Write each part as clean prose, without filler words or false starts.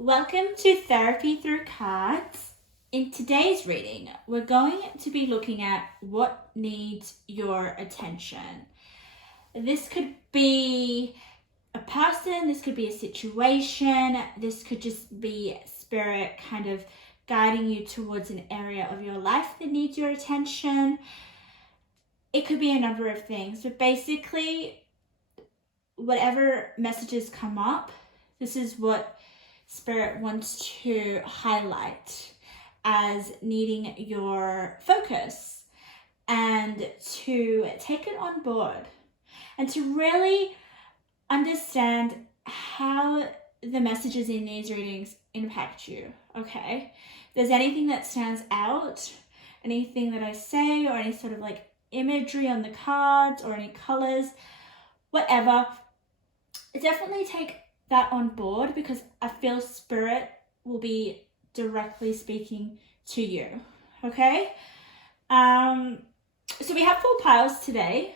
Welcome to Therapy Through Cards. In today's reading, we're going to be looking at what needs your attention. This could be a person, this could be a situation, this could just be spirit kind of guiding you towards an area of your life that needs your attention. It could be a number of things, but basically, whatever messages come up, this is what Spirit wants to highlight as needing your focus and to take it on board and to really understand how the messages in these readings impact you, okay? If there's anything that stands out, anything that I say, or any sort of like imagery on the cards or any colors, whatever, definitely take that on board because I feel Spirit will be directly speaking to you, okay? So we have 4 piles today.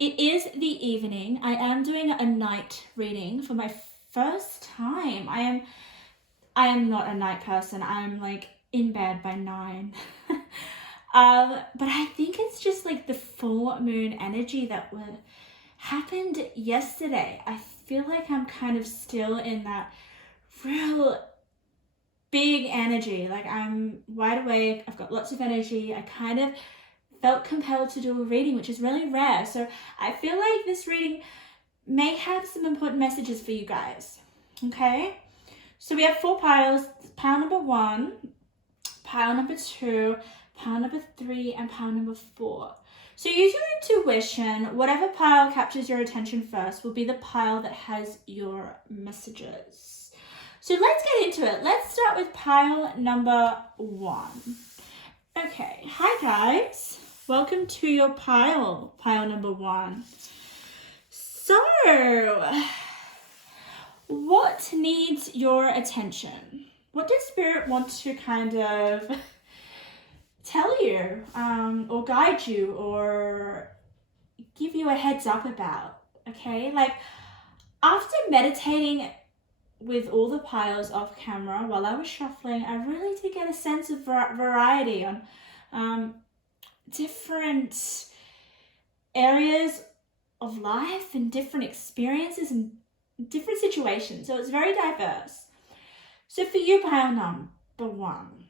It is the evening. I am doing a night reading for my first time. I am not a night person. I'm like in bed by 9. But I think it's just like the full moon energy that happened yesterday. I feel like I'm kind of still in that real big energy. Like I'm wide awake. I've got lots of energy. I kind of felt compelled to do a reading, which is really rare. So I feel like this reading may have some important messages for you guys. Okay? So we have 4 piles. Pile number 1, pile number 2, pile number 3, and pile number 4. So use your intuition. Whatever pile captures your attention first will be the pile that has your messages. So let's get into it. Let's start with pile number 1. Okay, hi guys. Welcome to your pile number 1. So, what needs your attention? What does Spirit want to kind of tell you or guide you or give you a heads up about? Okay, like after meditating with all the piles off camera while I was shuffling, I really did get a sense of variety on different areas of life and different experiences and different situations. So it's very diverse. So for you, pile number 1,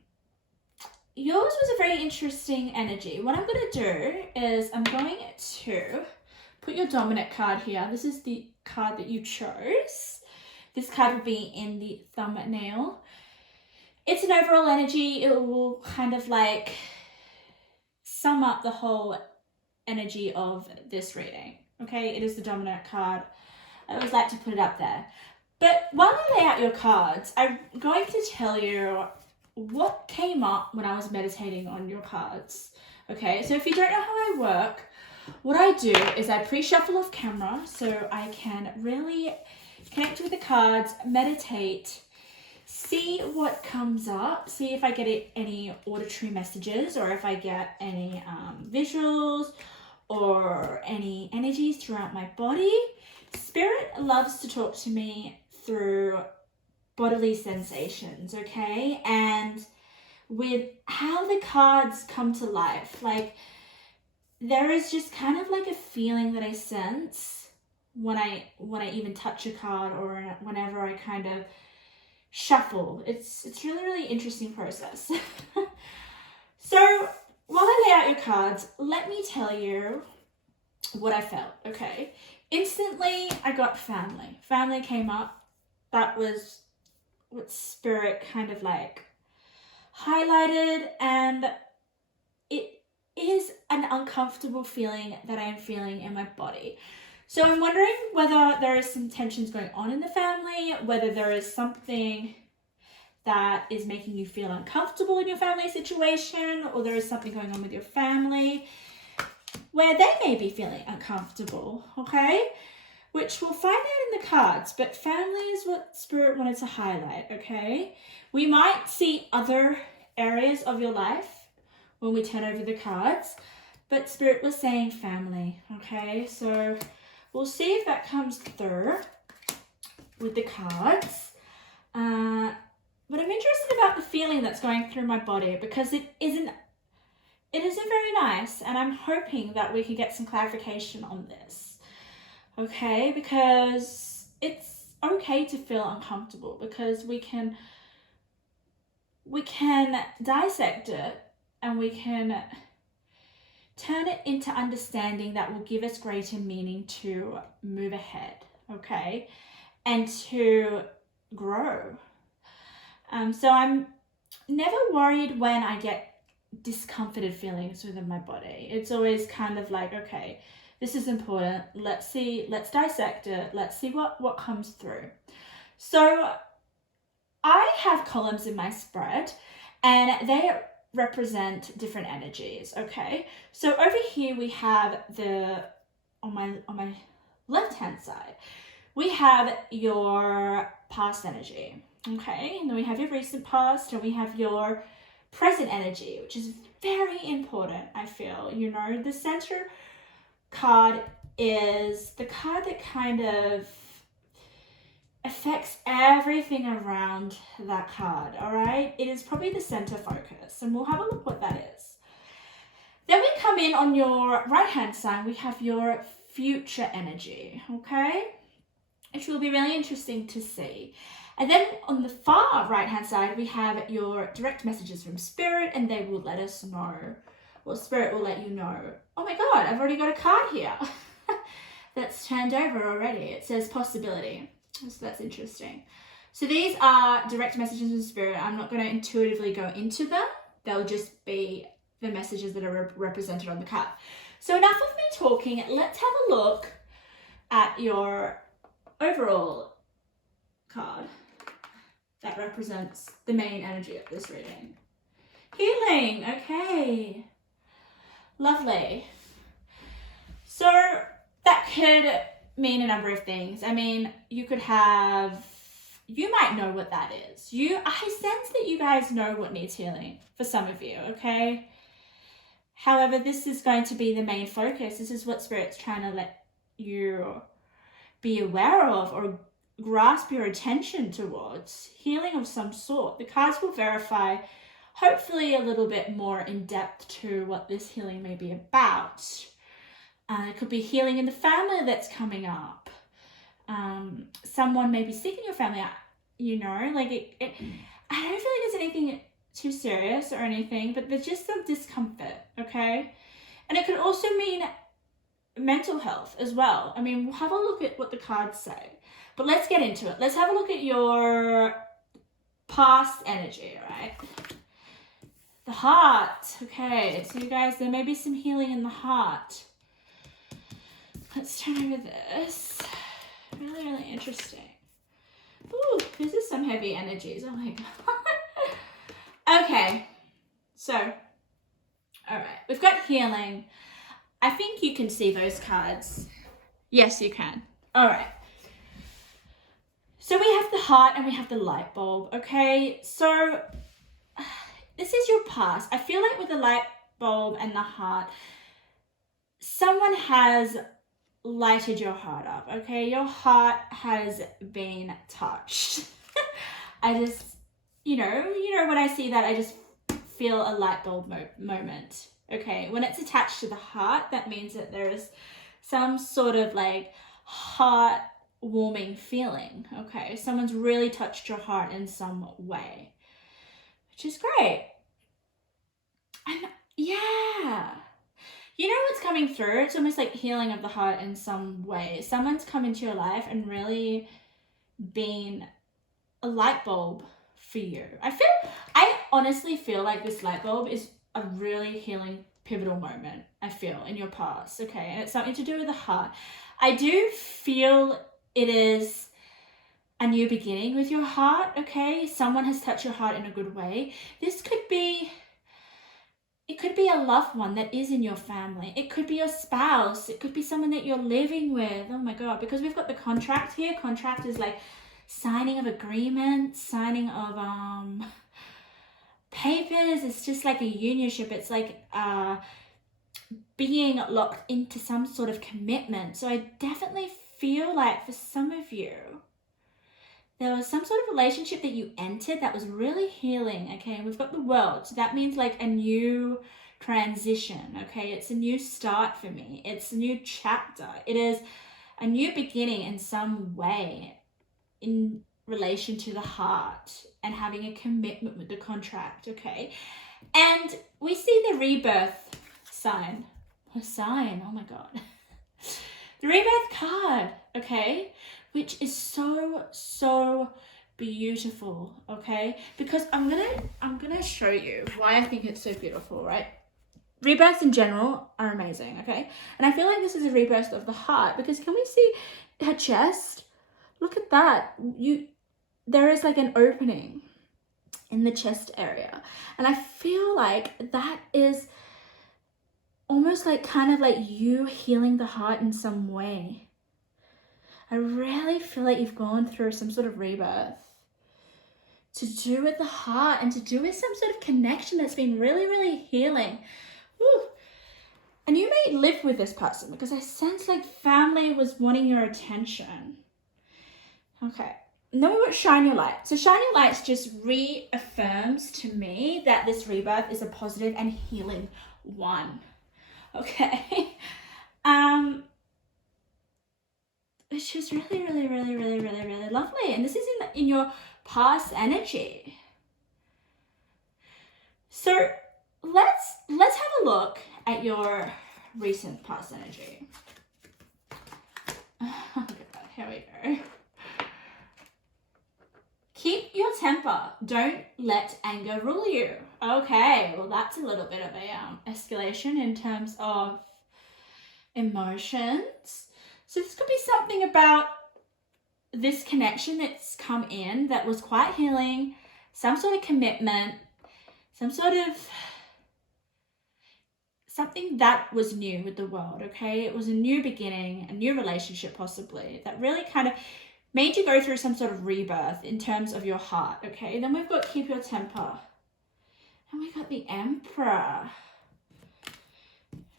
yours was a very interesting energy. What I'm going to do is I'm going to put your dominant card here. This is the card that you chose. This card will be in the thumbnail. It's an overall energy. It will kind of like sum up the whole energy of this reading. Okay, it is the dominant card. I always like to put it up there. But while I lay out your cards, I'm going to tell you what came up when I was meditating on your cards. Okay, so if you don't know how I work, what I do is I pre-shuffle off camera so I can really connect with the cards, meditate, see what comes up, see if I get any auditory messages or if I get any visuals or any energies throughout my body. Spirit loves to talk to me through bodily sensations, okay? And with how the cards come to life, like there is just kind of like a feeling that I sense when I even touch a card or whenever I kind of shuffle. It's really interesting process. So while I lay out your cards, let me tell you what I felt, okay? Instantly, I got family. Family came up. That was what Spirit kind of like highlighted, and it is an uncomfortable feeling that I am feeling in my body. So I'm wondering whether there is some tensions going on in the family, whether there is something that is making you feel uncomfortable in your family situation, or there is something going on with your family where they may be feeling uncomfortable, okay? Which we'll find out in the cards, but family is what Spirit wanted to highlight, okay? We might see other areas of your life when we turn over the cards, but Spirit was saying family, okay? So we'll see if that comes through with the cards. But I'm interested about the feeling that's going through my body, because it isn't very nice, and I'm hoping that we can get some clarification on this. Okay, because it's okay to feel uncomfortable, because we can dissect it, and we can turn it into understanding that will give us greater meaning to move ahead, okay, and to grow. So I'm never worried when I get discomforted feelings within my body. It's always kind of like, okay, this is important. Let's dissect it. Let's see what comes through. So I have columns in my spread, and they represent different energies, okay? So over here we have on my left-hand side, we have your past energy, okay? And then we have your recent past, and we have your present energy, which is very important, I feel. You know, the center card is the card that kind of affects everything around that card, all right? It is probably the center focus, and we'll have a look what that is. Then we come in on your right-hand side, we have your future energy, okay? Which will be really interesting to see. And then on the far right-hand side, we have your direct messages from Spirit, and they will let us know, or Spirit will let you know, oh my God, I've already got a card here that's turned over already. It says possibility. So that's interesting. So these are direct messages from Spirit. I'm not going to intuitively go into them. They'll just be the messages that are represented on the card. So enough of me talking. Let's have a look at your overall card that represents the main energy of this reading. Healing. Okay. Lovely. So that could mean a number of things. I mean, you might know what that is. I sense that you guys know what needs healing for some of you, okay? However, this is going to be the main focus. This is what Spirit's trying to let you be aware of or grasp your attention towards. Healing of some sort. The cards will verify, hopefully a little bit more in depth to what this healing may be about. It could be healing in the family that's coming up. Someone may be seeking your family out, you know, like I don't feel like it's anything too serious or anything, but there's just some discomfort, okay? And it could also mean mental health as well. I mean, we'll have a look at what the cards say, but let's get into it. Let's have a look at your past energy, right? The heart, okay, so you guys, there may be some healing in the heart. Let's turn over this. Really, really interesting. Ooh, this is some heavy energies. Oh my God. Okay. So, all right. We've got healing. I think you can see those cards. Yes, you can. All right. So we have the heart and we have the light bulb. Okay. So this is your past. I feel like with the light bulb and the heart, someone has lighted your heart up, okay? Your heart has been touched. I just, you know, when I see that, I just feel a light bulb moment, okay? When it's attached to the heart, that means that there is some sort of like heart-warming feeling, okay? Someone's really touched your heart in some way, which is great. And yeah. You know what's coming through? It's almost like healing of the heart in some way. Someone's come into your life and really been a light bulb for you. I honestly feel like this light bulb is a really healing, pivotal moment, I feel, in your past, okay? And it's something to do with the heart. I do feel it is a new beginning with your heart, okay? Someone has touched your heart in a good way. This could be... It could be a loved one that is in your family. It could be your spouse. It could be someone that you're living with. Oh my God, because we've got the contract here. Contract is like signing of agreements, signing of papers. It's just like a unionship. It's like being locked into some sort of commitment. So I definitely feel like for some of you, there was some sort of relationship that you entered that was really healing, okay? And we've got the World, so that means like a new transition, okay? It's a new start for me. It's a new chapter. It is a new beginning in some way in relation to the heart and having a commitment with the contract, okay? And we see the rebirth sign. A sign, oh my God. The rebirth card, okay? Which is so beautiful, okay? Because I'm gonna show you why I think it's so beautiful, right? Rebirths in general are amazing, okay? And I feel like this is a rebirth of the heart, because can we see her chest? Look at that. There is like an opening in the chest area. And I feel like that is almost like kind of like you healing the heart in some way. I really feel like you've gone through some sort of rebirth to do with the heart and to do with some sort of connection that's been really healing. Woo. And you may live with this person, because I sense like family was wanting your attention. Okay. And then we got shine your light. So shine your lights just reaffirms to me that this rebirth is a positive and healing one. Okay. Which is really lovely. And this is in your past energy. So let's have a look at your recent past energy. Oh God, here we go. Keep your temper. Don't let anger rule you. Okay, well that's a little bit of a escalation in terms of emotions. So this could be something about this connection that's come in that was quite healing, some sort of commitment, some sort of something that was new with the World, okay? It was a new beginning, a new relationship possibly, that really kind of made you go through some sort of rebirth in terms of your heart, okay? Then we've got keep your temper. And we got the Emperor.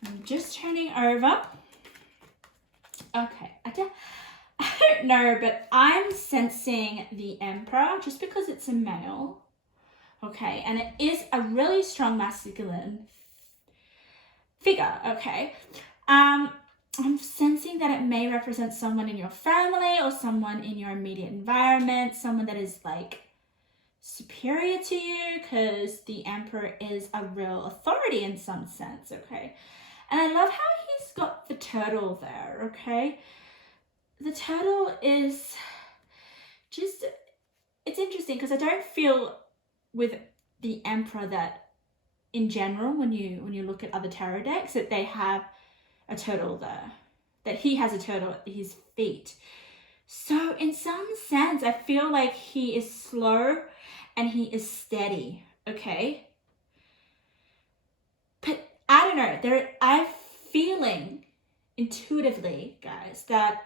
I'm just turning over. Okay, I don't know, but I'm sensing the Emperor just because it's a male, okay? And it is a really strong masculine figure, okay? I'm sensing that it may represent someone in your family or someone in your immediate environment, someone that is like superior to you, because the Emperor is a real authority in some sense, okay? And I love how he's got the turtle there, okay? The turtle is just, it's interesting because I don't feel with the Emperor that in general, when you look at other tarot decks, that they have a turtle there, that he has a turtle at his feet. So in some sense, I feel like he is slow and he is steady, okay? But I don't know, I'm feeling intuitively, guys, that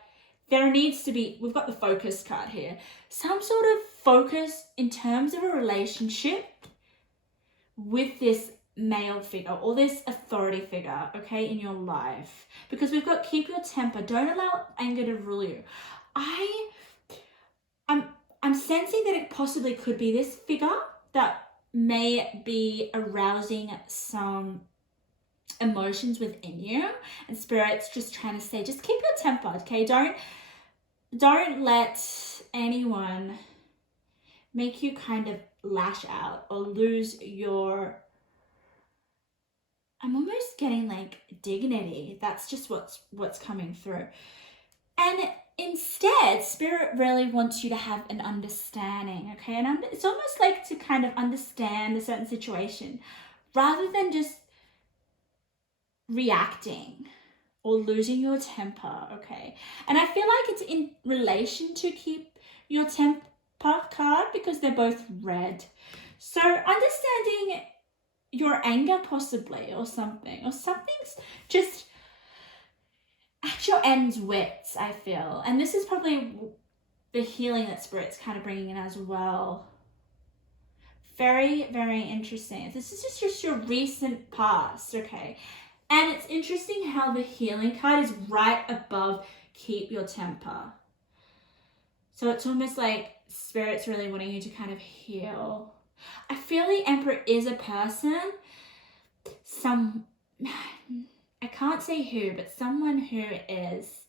there needs to be, we've got the focus card here, some sort of focus in terms of a relationship with this male figure or this authority figure, okay, in your life. Because we've got keep your temper, don't allow anger to rule you. I'm sensing that it possibly could be this figure that may be arousing some emotions within you, and Spirit's just trying to say, just keep your temper, okay? Don't let anyone make you kind of lash out or lose your, I'm almost getting like dignity. That's just what's coming through. And instead, Spirit really wants you to have an understanding, okay? And it's almost like to kind of understand a certain situation rather than just reacting or losing your temper, okay? And I feel like it's in relation to keep your temper card because they're both red. So understanding your anger possibly or something's just at your end's wits, I feel. And this is probably the healing that Spirit's kind of bringing in as well. Very, very interesting. This is just your recent past, okay? And it's interesting how the healing card is right above keep your temper. So it's almost like Spirit's really wanting you to kind of heal. I feel the Emperor is a person, I can't say who, but someone who is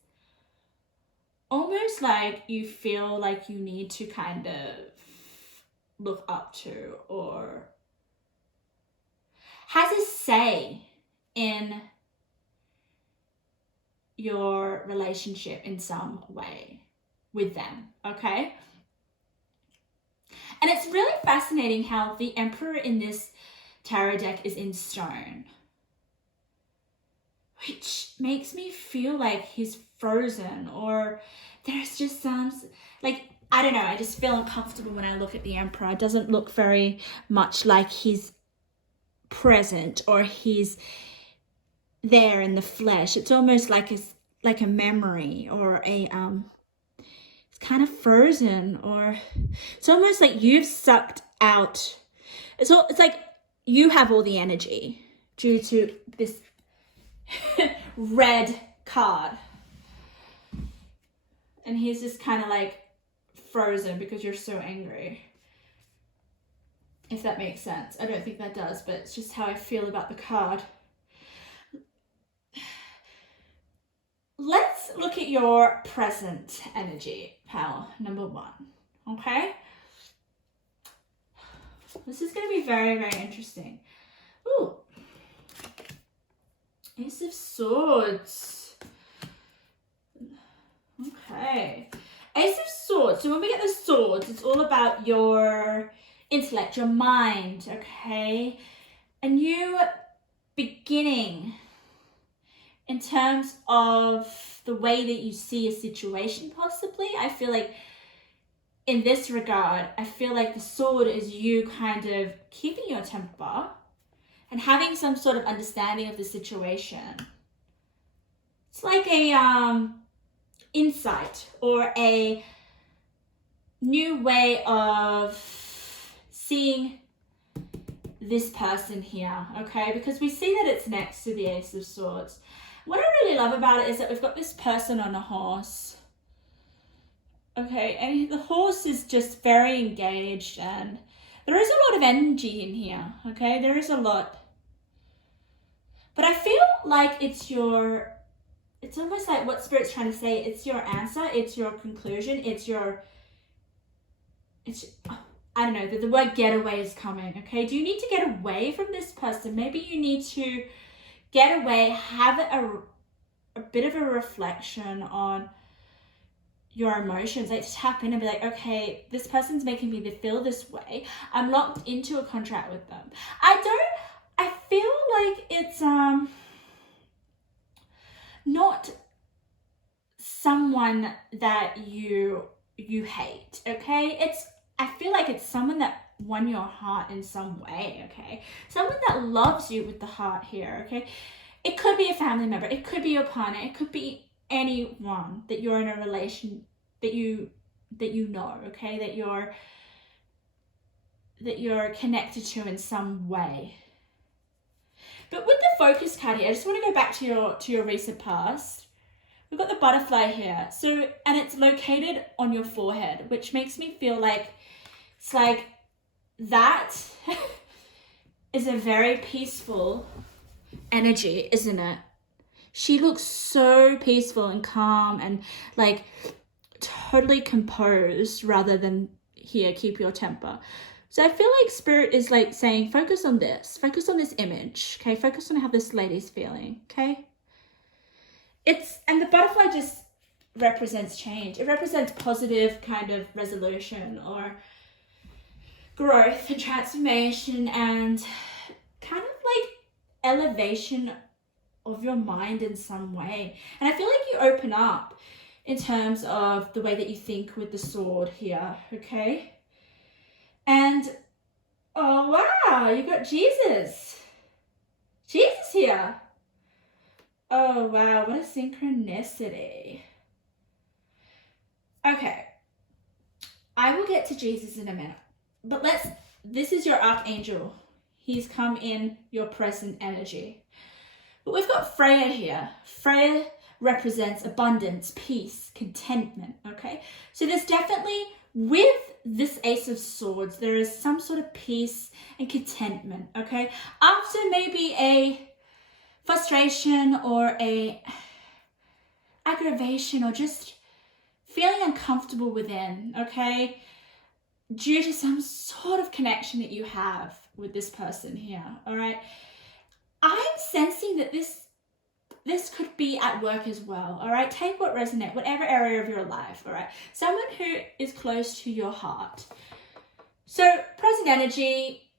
almost like you feel like you need to kind of look up to, or has a say in your relationship in some way with them, okay? And it's really fascinating how the Emperor in this tarot deck is in stone, which makes me feel like he's frozen, or there's just some, like, I don't know, I just feel uncomfortable when I look at the Emperor. It doesn't look very much like he's present or he's there in the flesh. It's almost like a memory, or a it's kind of frozen, or it's almost like you've sucked out. It's like you have all the energy due to this red card, and he's just kind of like frozen because you're so angry, if that makes sense. I don't think that does, but it's just how I feel about the card. Let's look at your present energy, pal, number 1, okay? This is going to be very, very interesting. Ooh. Ace of Swords. Okay. Ace of Swords. So when we get the swords, it's all about your intellect, your mind, okay? A new beginning in terms of the way that you see a situation, possibly. I feel like in this regard, I feel like the sword is you kind of keeping your temper and having some sort of understanding of the situation. It's like a insight or a new way of seeing this person here, okay? Because we see that it's next to the Ace of Swords. What I really love about it is that we've got this person on a horse, okay? And the horse is just very engaged, and there is a lot of energy in here, okay? There is a lot. But I feel like it's almost like what Spirit's trying to say. It's your answer, it's your conclusion, I don't know, the word getaway is coming, okay? Do you need to get away from this person? Maybe you need to get away, have a bit of a reflection on your emotions, like to tap in and be like, okay, this person's making me feel this way. I'm locked into a contract with them. I feel like it's not someone that you hate, okay? I feel like it's someone that won your heart in some way, okay? Someone that loves you with the heart here, okay? It could be a family member, it could be your partner, it could be anyone that you're in a relation that you know, okay? That you're connected to in some way. But with the focus card here, I just want to go back to your recent past. We've got the butterfly here. So, and it's located on your forehead, which makes me feel like it's like that is a very peaceful energy, isn't it? She looks so peaceful and calm and like totally composed, rather than here, keep your temper. So I feel like Spirit is like saying, focus on this image, okay? Focus on how this lady's feeling, okay? And the butterfly just represents change. It represents positive kind of resolution or growth and transformation and kind of like elevation of your mind in some way. And I feel like you open up in terms of the way that you think with the sword here, okay? And, oh wow, you got Jesus. Jesus here. Oh wow, what a synchronicity. Okay, I will get to Jesus in a minute. But this is your archangel. He's come in your present energy. But we've got Freya here. Freya represents abundance, peace, contentment, okay? So there's definitely, with this Ace of Swords, there is some sort of peace and contentment, okay? After maybe a frustration or a aggravation or just feeling uncomfortable within, okay? Due to some sort of connection that you have with this person here, all right? I'm sensing that this could be at work as well, all right? Take what resonates, whatever area of your life, all right? Someone who is close to your heart. So present energy,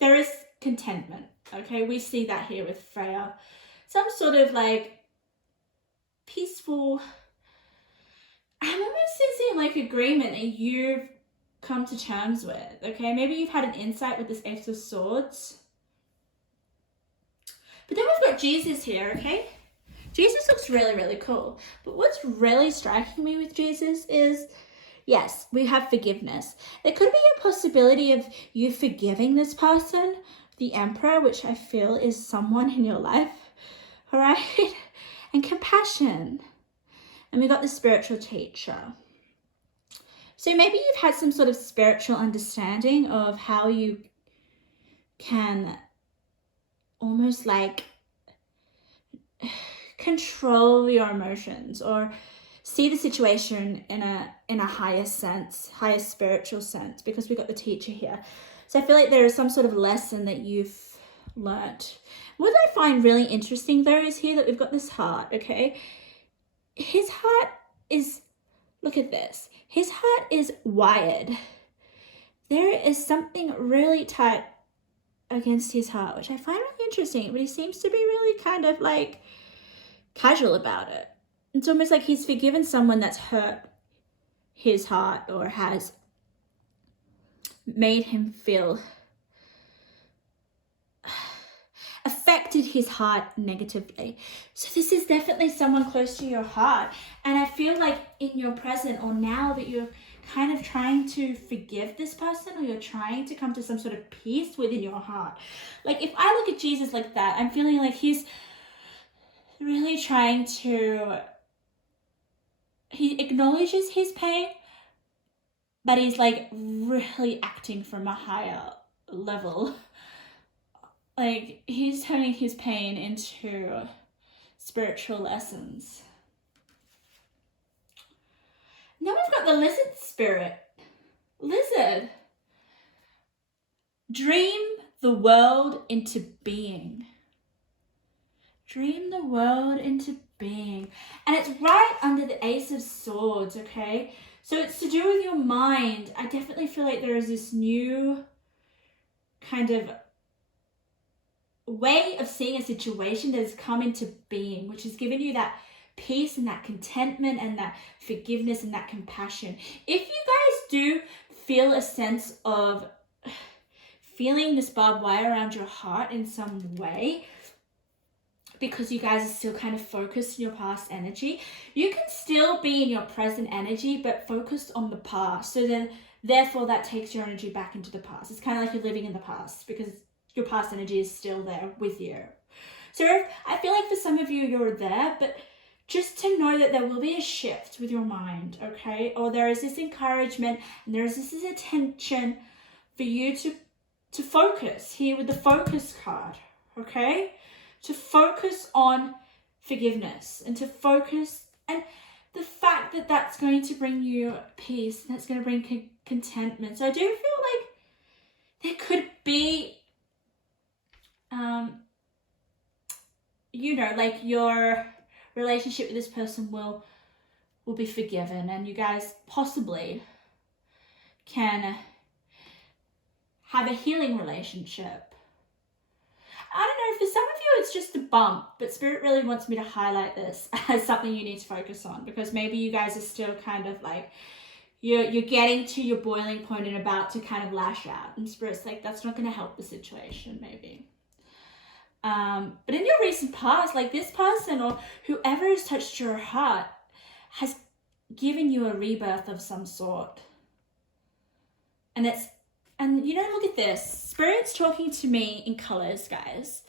there is contentment, okay? We see that here with Freya. Some sort of like peaceful, I'm almost sensing like agreement that you've come to terms with, okay? Maybe you've had an insight with this Ace of Swords. But then we've got Jesus here, okay? Jesus looks really, really cool. But what's really striking me with Jesus is, yes, we have forgiveness. There could be a possibility of you forgiving this person, the Emperor, which I feel is someone in your life, all right? And compassion. And we got the spiritual teacher. So maybe you've had some sort of spiritual understanding of how you can almost like control your emotions or see the situation in a higher sense, higher spiritual sense, because we got the teacher here. So I feel like there is some sort of lesson that you've learnt. What I find really interesting though is here that we've got this heart, okay? His heart is, look at this. His heart is wired. There is something really tight against his heart, which I find really interesting, but he seems to be really kind of like casual about it. It's almost like he's forgiven someone that's hurt his heart or has made him feel affected his heart negatively. So this is definitely someone close to your heart. And I feel like in your present or now that you're kind of trying to forgive this person or you're trying to come to some sort of peace within your heart. Like if I look at Jesus like that, I'm feeling like he's really trying to, he acknowledges his pain, but he's like really acting from a higher level. Like he's turning his pain into spiritual lessons. Now we've got the lizard spirit. Lizard. Dream the world into being. Dream the world into being. And it's right under the Ace of Swords, okay? So it's to do with your mind. I definitely feel like there is this new kind of way of seeing a situation that has come into being, which has given you that peace and that contentment and that forgiveness and that compassion. If you guys do feel a sense of feeling this barbed wire around your heart in some way, because you guys are still kind of focused in your past energy, you can still be in your present energy but focused on the past. So then therefore that takes your energy back into the past. It's kind of like you're living in the past because your past energy is still there with you. So I feel like for some of you, you're there, but just to know that there will be a shift with your mind, okay? Or there is this encouragement and there is this attention for you to focus here with the focus card, okay? To focus on forgiveness and to focus, and the fact that that's going to bring you peace and that's going to bring contentment. So I do feel like there could be, you know, like your relationship with this person will be forgiven and you guys possibly can have a healing relationship. I don't know, for some of you it's just a bump, but Spirit really wants me to highlight this as something you need to focus on, because maybe you guys are still kind of like, you're getting to your boiling point and about to kind of lash out, and Spirit's like, that's not going to help the situation maybe. But in your recent past, like this person or whoever has touched your heart has given you a rebirth of some sort. And you know, look at this. Spirit's talking to me in colors, guys.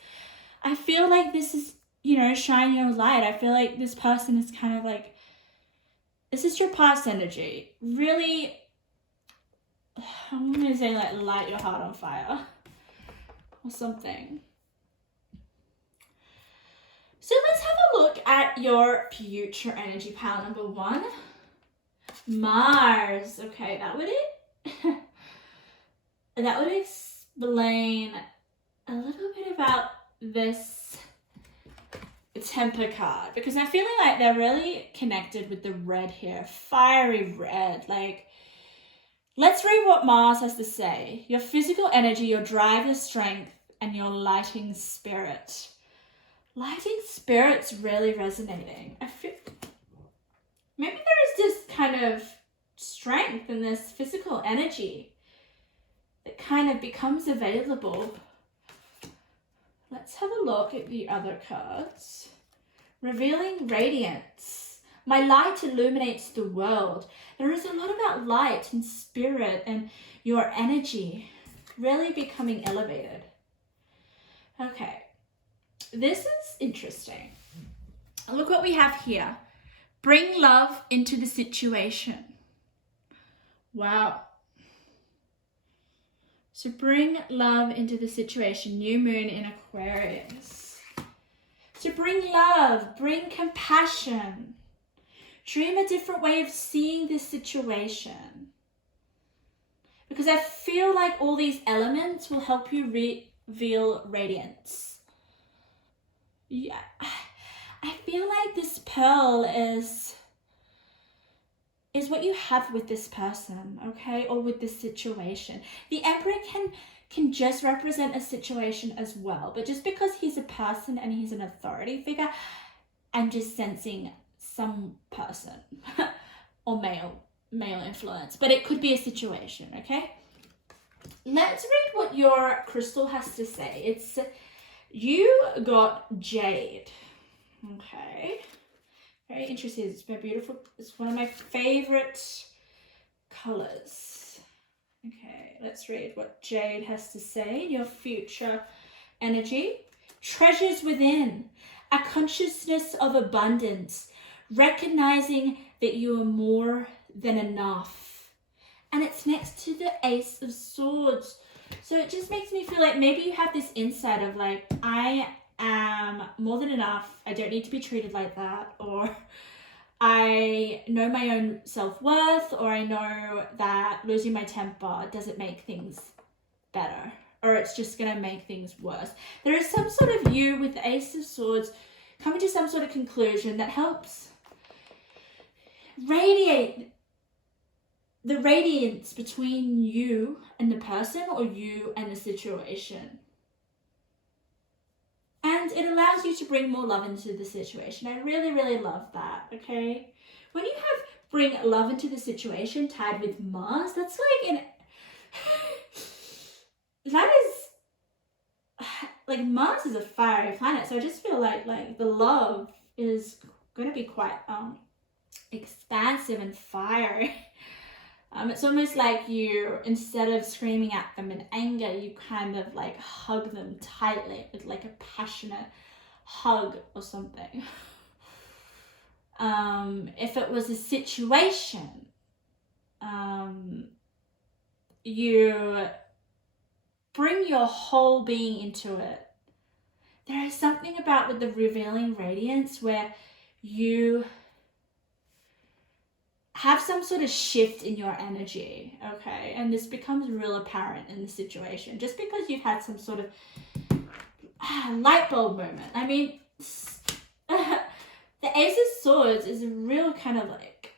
I feel like this is, you know, shine your light. I feel like this person is kind of like, this is your past energy. Really, I'm going to say like light your heart on fire or something. So let's have a look at your future energy pile number 1. Mars. Okay, that would that would explain a little bit about this temper card, because I'm feeling like they're really connected with the red here. Fiery red. Like, let's read what Mars has to say. Your physical energy, your drive, your strength, and your lighting spirit. Lighting spirit's really resonating. I feel maybe there is this kind of strength in this physical energy that kind of becomes available. Let's have a look at the other cards. Revealing radiance. My light illuminates the world. There is a lot about light and spirit and your energy really becoming elevated. Okay, this is interesting. Look what we have here. Bring love into the situation. Wow. So bring love into the situation. New moon in Aquarius. So bring love, bring compassion. Dream a different way of seeing this situation. Because I feel like all these elements will help you reveal radiance. Yeah, I feel like this pearl is what you have with this person, okay, or with this situation. The Emperor can just represent a situation as well, but just because he's a person and he's an authority figure, I'm just sensing some person or male influence, but it could be a situation, okay? Let's read what your crystal has to say. It's you got jade. Okay. Very interesting. It's very beautiful. It's one of my favorite colors. Okay, let's read what jade has to say. Your future energy. Treasures within. A consciousness of abundance. Recognizing that you are more than enough. And it's next to the Ace of Swords. So it just makes me feel like maybe you have this insight of like, I am more than enough. I don't need to be treated like that. Or I know my own self-worth, or I know that losing my temper doesn't make things better, or it's just going to make things worse. There is some sort of you with the Ace of Swords coming to some sort of conclusion that helps radiate the radiance between you and the person, or you and the situation. And it allows you to bring more love into the situation. I really, really love that, okay? When you have bring love into the situation tied with Mars, that's like that is, like Mars is a fiery planet, so I just feel like the love is going to be quite expansive and fiery. It's almost like you, instead of screaming at them in anger, you kind of like hug them tightly with like a passionate hug or something. If it was a situation, you bring your whole being into it. There is something about with the revealing radiance where you have some sort of shift in your energy, okay? And this becomes real apparent in the situation. Just because you've had some sort of light bulb moment. I mean, the Ace of Swords is a real kind of like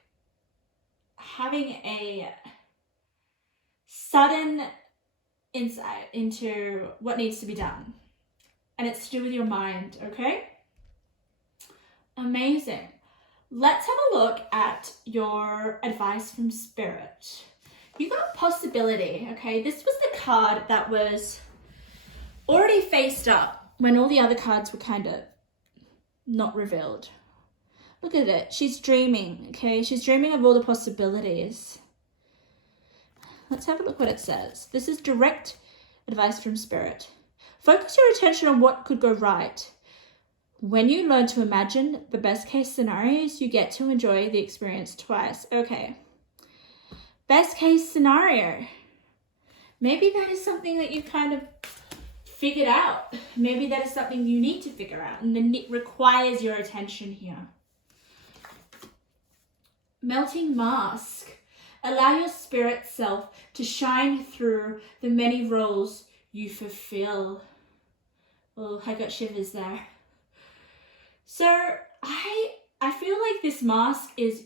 having a sudden insight into what needs to be done. And it's to do with your mind, okay? Amazing. Let's have a look at your advice from Spirit. You got possibility, okay? This was the card that was already faced up when all the other cards were kind of not revealed. Look at it. She's dreaming, okay? She's dreaming of all the possibilities. Let's have a look what it says. This is direct advice from Spirit. Focus your attention on what could go right. When you learn to imagine the best case scenarios, you get to enjoy the experience twice. Okay. Best case scenario. Maybe that is something that you kind of figured out. Maybe that is something you need to figure out, and then it requires your attention here. Melting mask. Allow your spirit self to shine through the many roles you fulfill. Oh, I got shivers there. So I feel like this mask is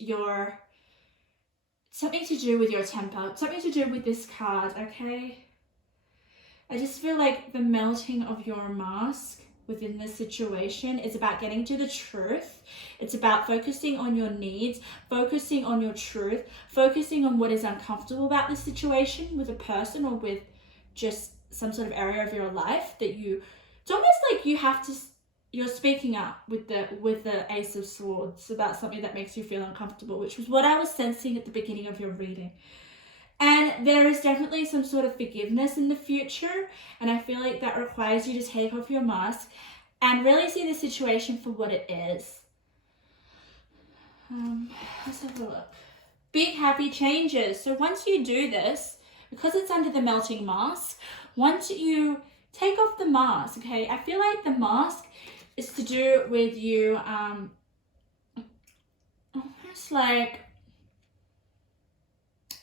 something to do with your temper, something to do with this card, okay? I just feel like the melting of your mask within this situation is about getting to the truth. It's about focusing on your needs, focusing on your truth, focusing on what is uncomfortable about the situation with a person or with just some sort of area of your life that it's almost like you're speaking up with the Ace of Swords about something that makes you feel uncomfortable, which was what I was sensing at the beginning of your reading. And there is definitely some sort of forgiveness in the future, and I feel like that requires you to take off your mask and really see the situation for what it is. Let's have a look. Big happy changes. So once you do this, because it's under the melting mask, once you take off the mask, okay, I feel like the mask is to do with you almost like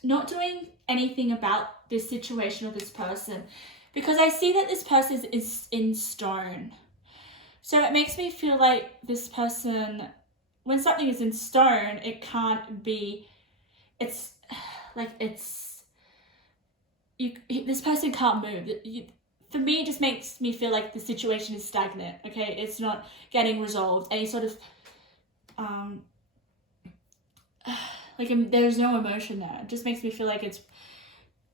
not doing anything about this situation or this person, because I see that this person is in stone. So it makes me feel like this person, when something is in stone, it can't be, this person can't move. For me, it just makes me feel like the situation is stagnant, okay? It's not getting resolved. Any sort of, there's no emotion there. It just makes me feel like it's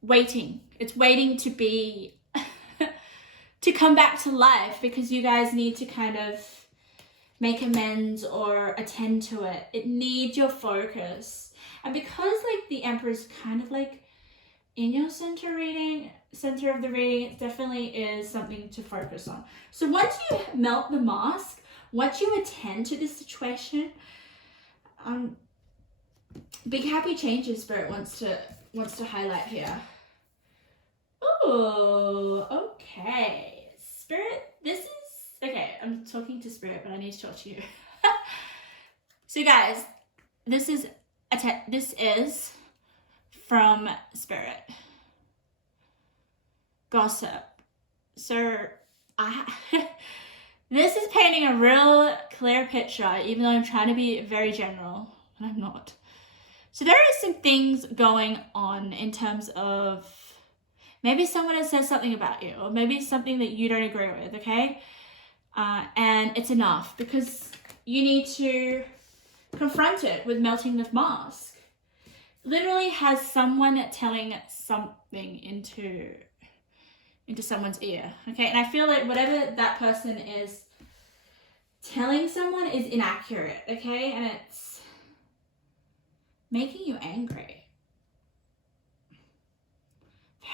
waiting. It's waiting to be, to come back to life, because you guys need to kind of make amends or attend to it. It needs your focus. And because like the Emperor's kind of like in your center of the reading, it definitely is something to focus on. So once you melt the mask, once you attend to this situation, big happy changes Spirit wants to highlight here. Oh, okay. Spirit, I'm talking to Spirit, but I need to talk to you. So guys, this is from Spirit. Gossip. So this is painting a real clear picture, even though I'm trying to be very general, and I'm not. So there are some things going on in terms of maybe someone has said something about you, or maybe something that you don't agree with, okay? And it's enough, because you need to confront it with melting the mask. Literally has someone telling something into someone's ear, okay? And I feel like whatever that person is telling someone is inaccurate, okay? And it's making you angry.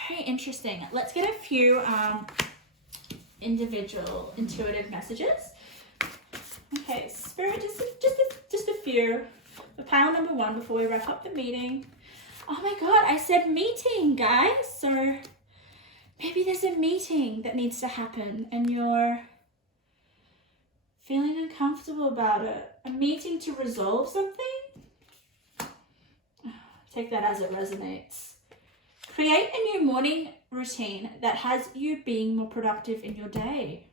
Very interesting. Let's get a few individual intuitive messages. Okay, Spirit, just a few. The pile number 1 before we wrap up the meeting. Oh my God, I said meeting, guys. So maybe there's a meeting that needs to happen and you're feeling uncomfortable about it. A meeting to resolve something? Take that as it resonates. Create a new morning routine that has you being more productive in your day.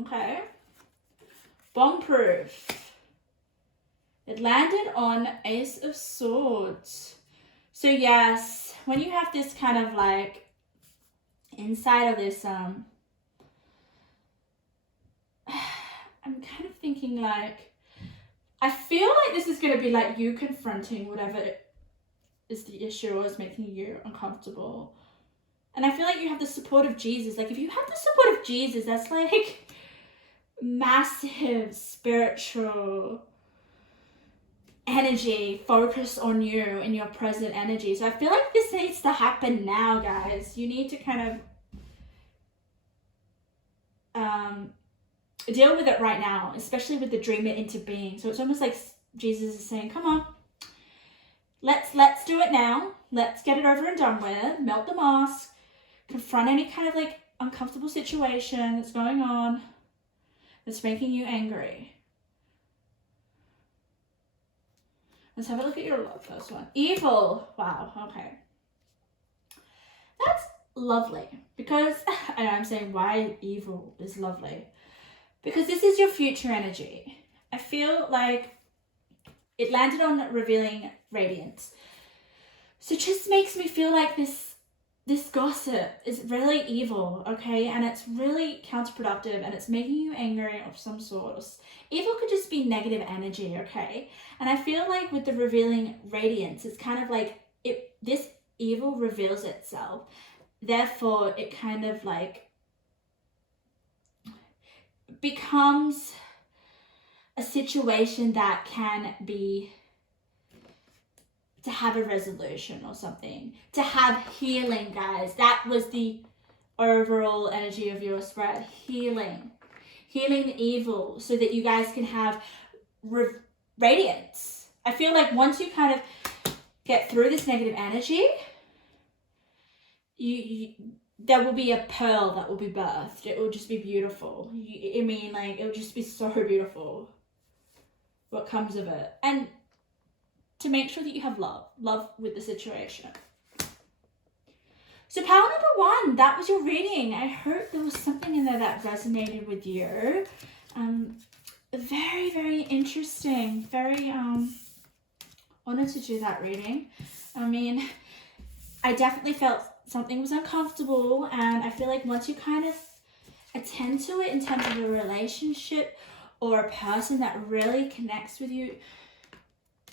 Okay. Bomb proof. It landed on Ace of Swords. So yes, when you have this kind of like inside of this, I'm kind of thinking like, I feel like this is going to be like you confronting whatever is the issue or is making you uncomfortable. And I feel like you have the support of Jesus. Like if you have the support of Jesus, that's like massive spiritual energy, focus on you in your present energy. So I feel like this needs to happen now, guys. You need to kind of deal with it right now, especially with the dreamer into being. So it's almost like Jesus is saying, come on, let's do it now. Let's get it over and done with. Melt the mask. Confront any kind of like uncomfortable situation that's going on that's making you angry. Let's have a look at your love, first one. Evil. Wow, okay. That's lovely, because I know I'm saying why evil is lovely. Because this is your future energy. I feel like it landed on revealing radiance. So it just makes me feel like this gossip is really evil, okay? And it's really counterproductive, and it's making you angry of some sort. Evil could just be negative energy, okay? And I feel like with the revealing radiance, it's kind of like this evil reveals itself. Therefore, it kind of like becomes a situation that can be to have a resolution or something, to have healing, guys. That was the overall energy of your spread. Healing the evil, so that you guys can have radiance. I feel like once you kind of get through this negative energy, there will be a pearl that will be birthed. It will just be beautiful. I mean, like, it will just be so beautiful what comes of it. And to make sure that you have love with the situation. So pile number 1, that was your reading. I hope there was something in there that resonated with you. Very, very interesting. Very honored to do that reading. I mean, I definitely felt something was uncomfortable, and I feel like once you kind of attend to it in terms of a relationship or a person that really connects with you,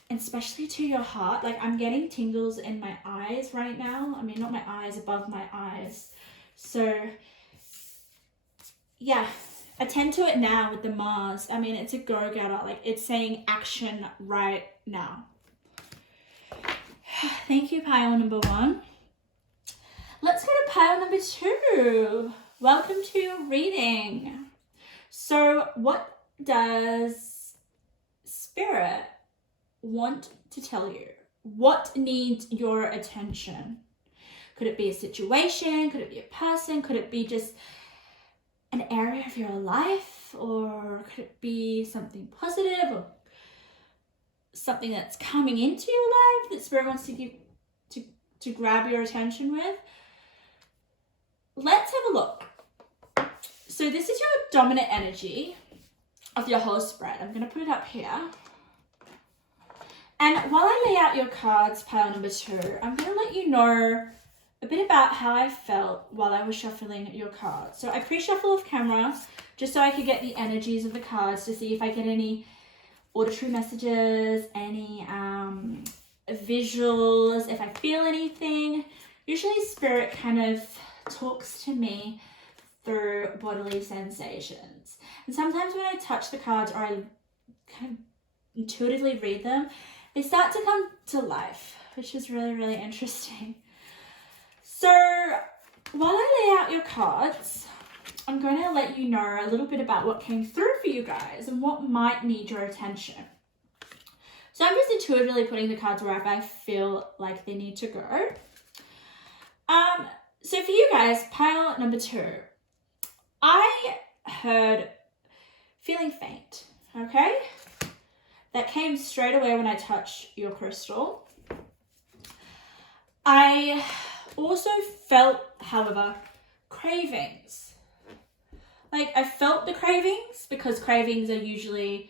especially to your heart, like I'm getting tingles in my eyes right now. I mean, not my eyes, above my eyes. So yeah, attend to it now with the Mars. I mean, it's a go-getter. Like, it's saying action right now. Thank you, pile number 1. Let's go to pile number 2. Welcome to your reading. So what does Spirit want to tell you? What needs your attention? Could it be a situation? Could it be a person? Could it be just an area of your life? Or could it be something positive, or something that's coming into your life that Spirit wants to give to grab your attention with? Let's have a look. So this is your dominant energy of your whole spread. I'm going to put it up here. And while I lay out your cards, pile number 2, I'm going to let you know a bit about how I felt while I was shuffling your cards. So I pre-shuffle off camera just so I could get the energies of the cards to see if I get any auditory messages, any visuals, if I feel anything. Usually Spirit kind of talks to me through bodily sensations. And sometimes when I touch the cards, or I kind of intuitively read them, they start to come to life, which is really, really interesting. So while I lay out your cards, I'm going to let you know a little bit about what came through for you guys and what might need your attention. So I'm just intuitively putting the cards wherever I feel like they need to go. So for you guys, pile number 2, I heard feeling faint, okay? That came straight away when I touched your crystal. I also felt, however, cravings. Like, I felt the cravings, because cravings are usually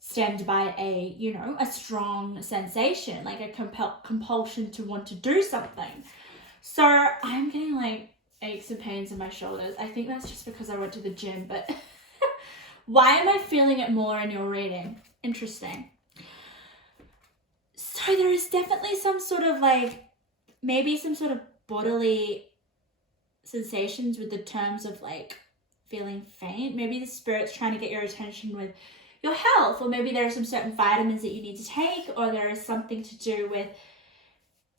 stemmed by a strong sensation, like a compulsion to want to do something. So I'm getting like aches and pains in my shoulders. I think that's just because I went to the gym, but why am I feeling it more in your reading? Interesting. So there is definitely some sort of like, maybe some sort of bodily sensations with the terms of like feeling faint. Maybe the Spirit's trying to get your attention with your health, or maybe there are some certain vitamins that you need to take, or there is something to do with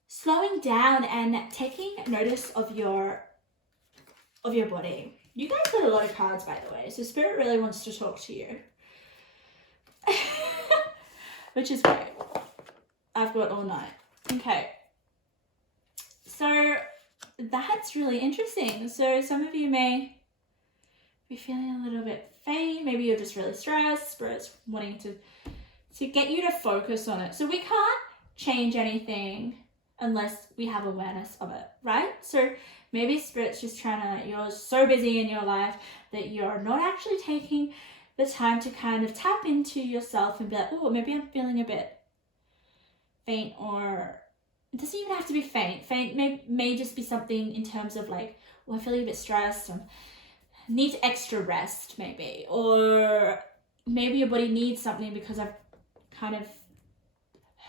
slowing down and taking notice of your body. You guys got a lot of cards, by the way, so Spirit really wants to talk to you. Which is great. I've got all night. Okay. So that's really interesting. So some of you may be feeling a little bit faint. Maybe you're just really stressed. Spirit's wanting to get you to focus on it. So we can't change anything unless we have awareness of it, right? So maybe Spirit's just trying to, you're so busy in your life that you're not actually taking the time to kind of tap into yourself and be like, oh, maybe I'm feeling a bit faint, or it doesn't even have to be faint. Faint may just be something in terms of like, oh, I'm feeling a bit stressed, or need extra rest maybe, or maybe your body needs something, because I've kind of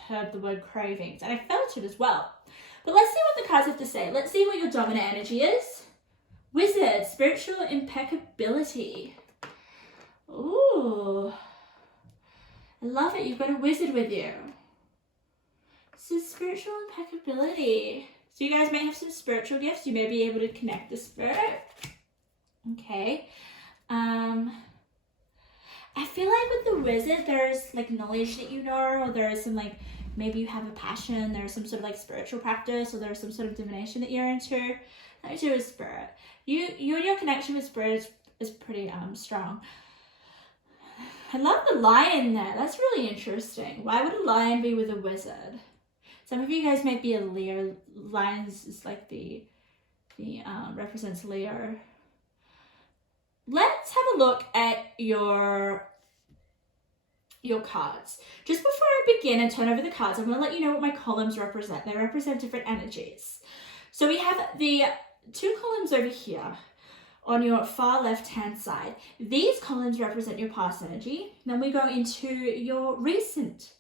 heard the word cravings and I felt it as well. But let's see what the cards have to say. Let's see what your dominant energy is. Wizard, spiritual impeccability. Ooh, I love it. You've got a wizard with you. So spiritual impeccability. So you guys may have some spiritual gifts. You may be able to connect the spirit. Okay. I feel like with the wizard, there's like knowledge that you know, or there is some like, maybe you have a passion, there's some sort of like spiritual practice, or there's some sort of divination that you're into. That is your spirit. You and your connection with spirit is pretty strong. I love the lion there. That's really interesting. Why would a lion be with a wizard? Some of you guys might be a Leo. Lions is like the represents Leo. Let's have a look at your cards. Just before I begin and turn over the cards, I'm going to let you know what my columns represent. They represent different energies. So we have the two columns over here on your far left-hand side. These columns represent your past energy. Then we go into your recent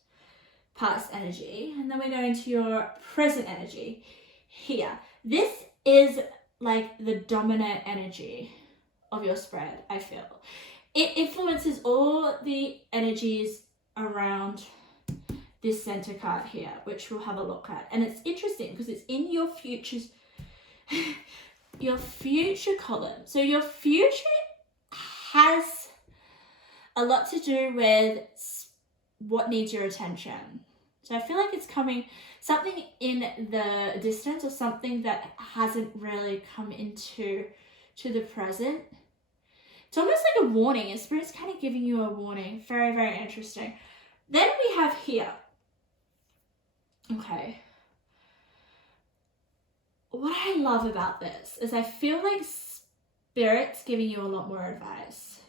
past energy. And then we go into your present energy here. This is like the dominant energy of your spread, I feel. It influences all the energies around this center card here, which we'll have a look at. And it's interesting because it's in your futures, your future column. So your future has a lot to do with what needs your attention. So I feel like it's coming, something in the distance, or something that hasn't really come into the present. It's almost like a warning. Your spirit's kind of giving you a warning. Very, very interesting. Then we have here. Okay. What I love about this is I feel like spirit's giving you a lot more advice.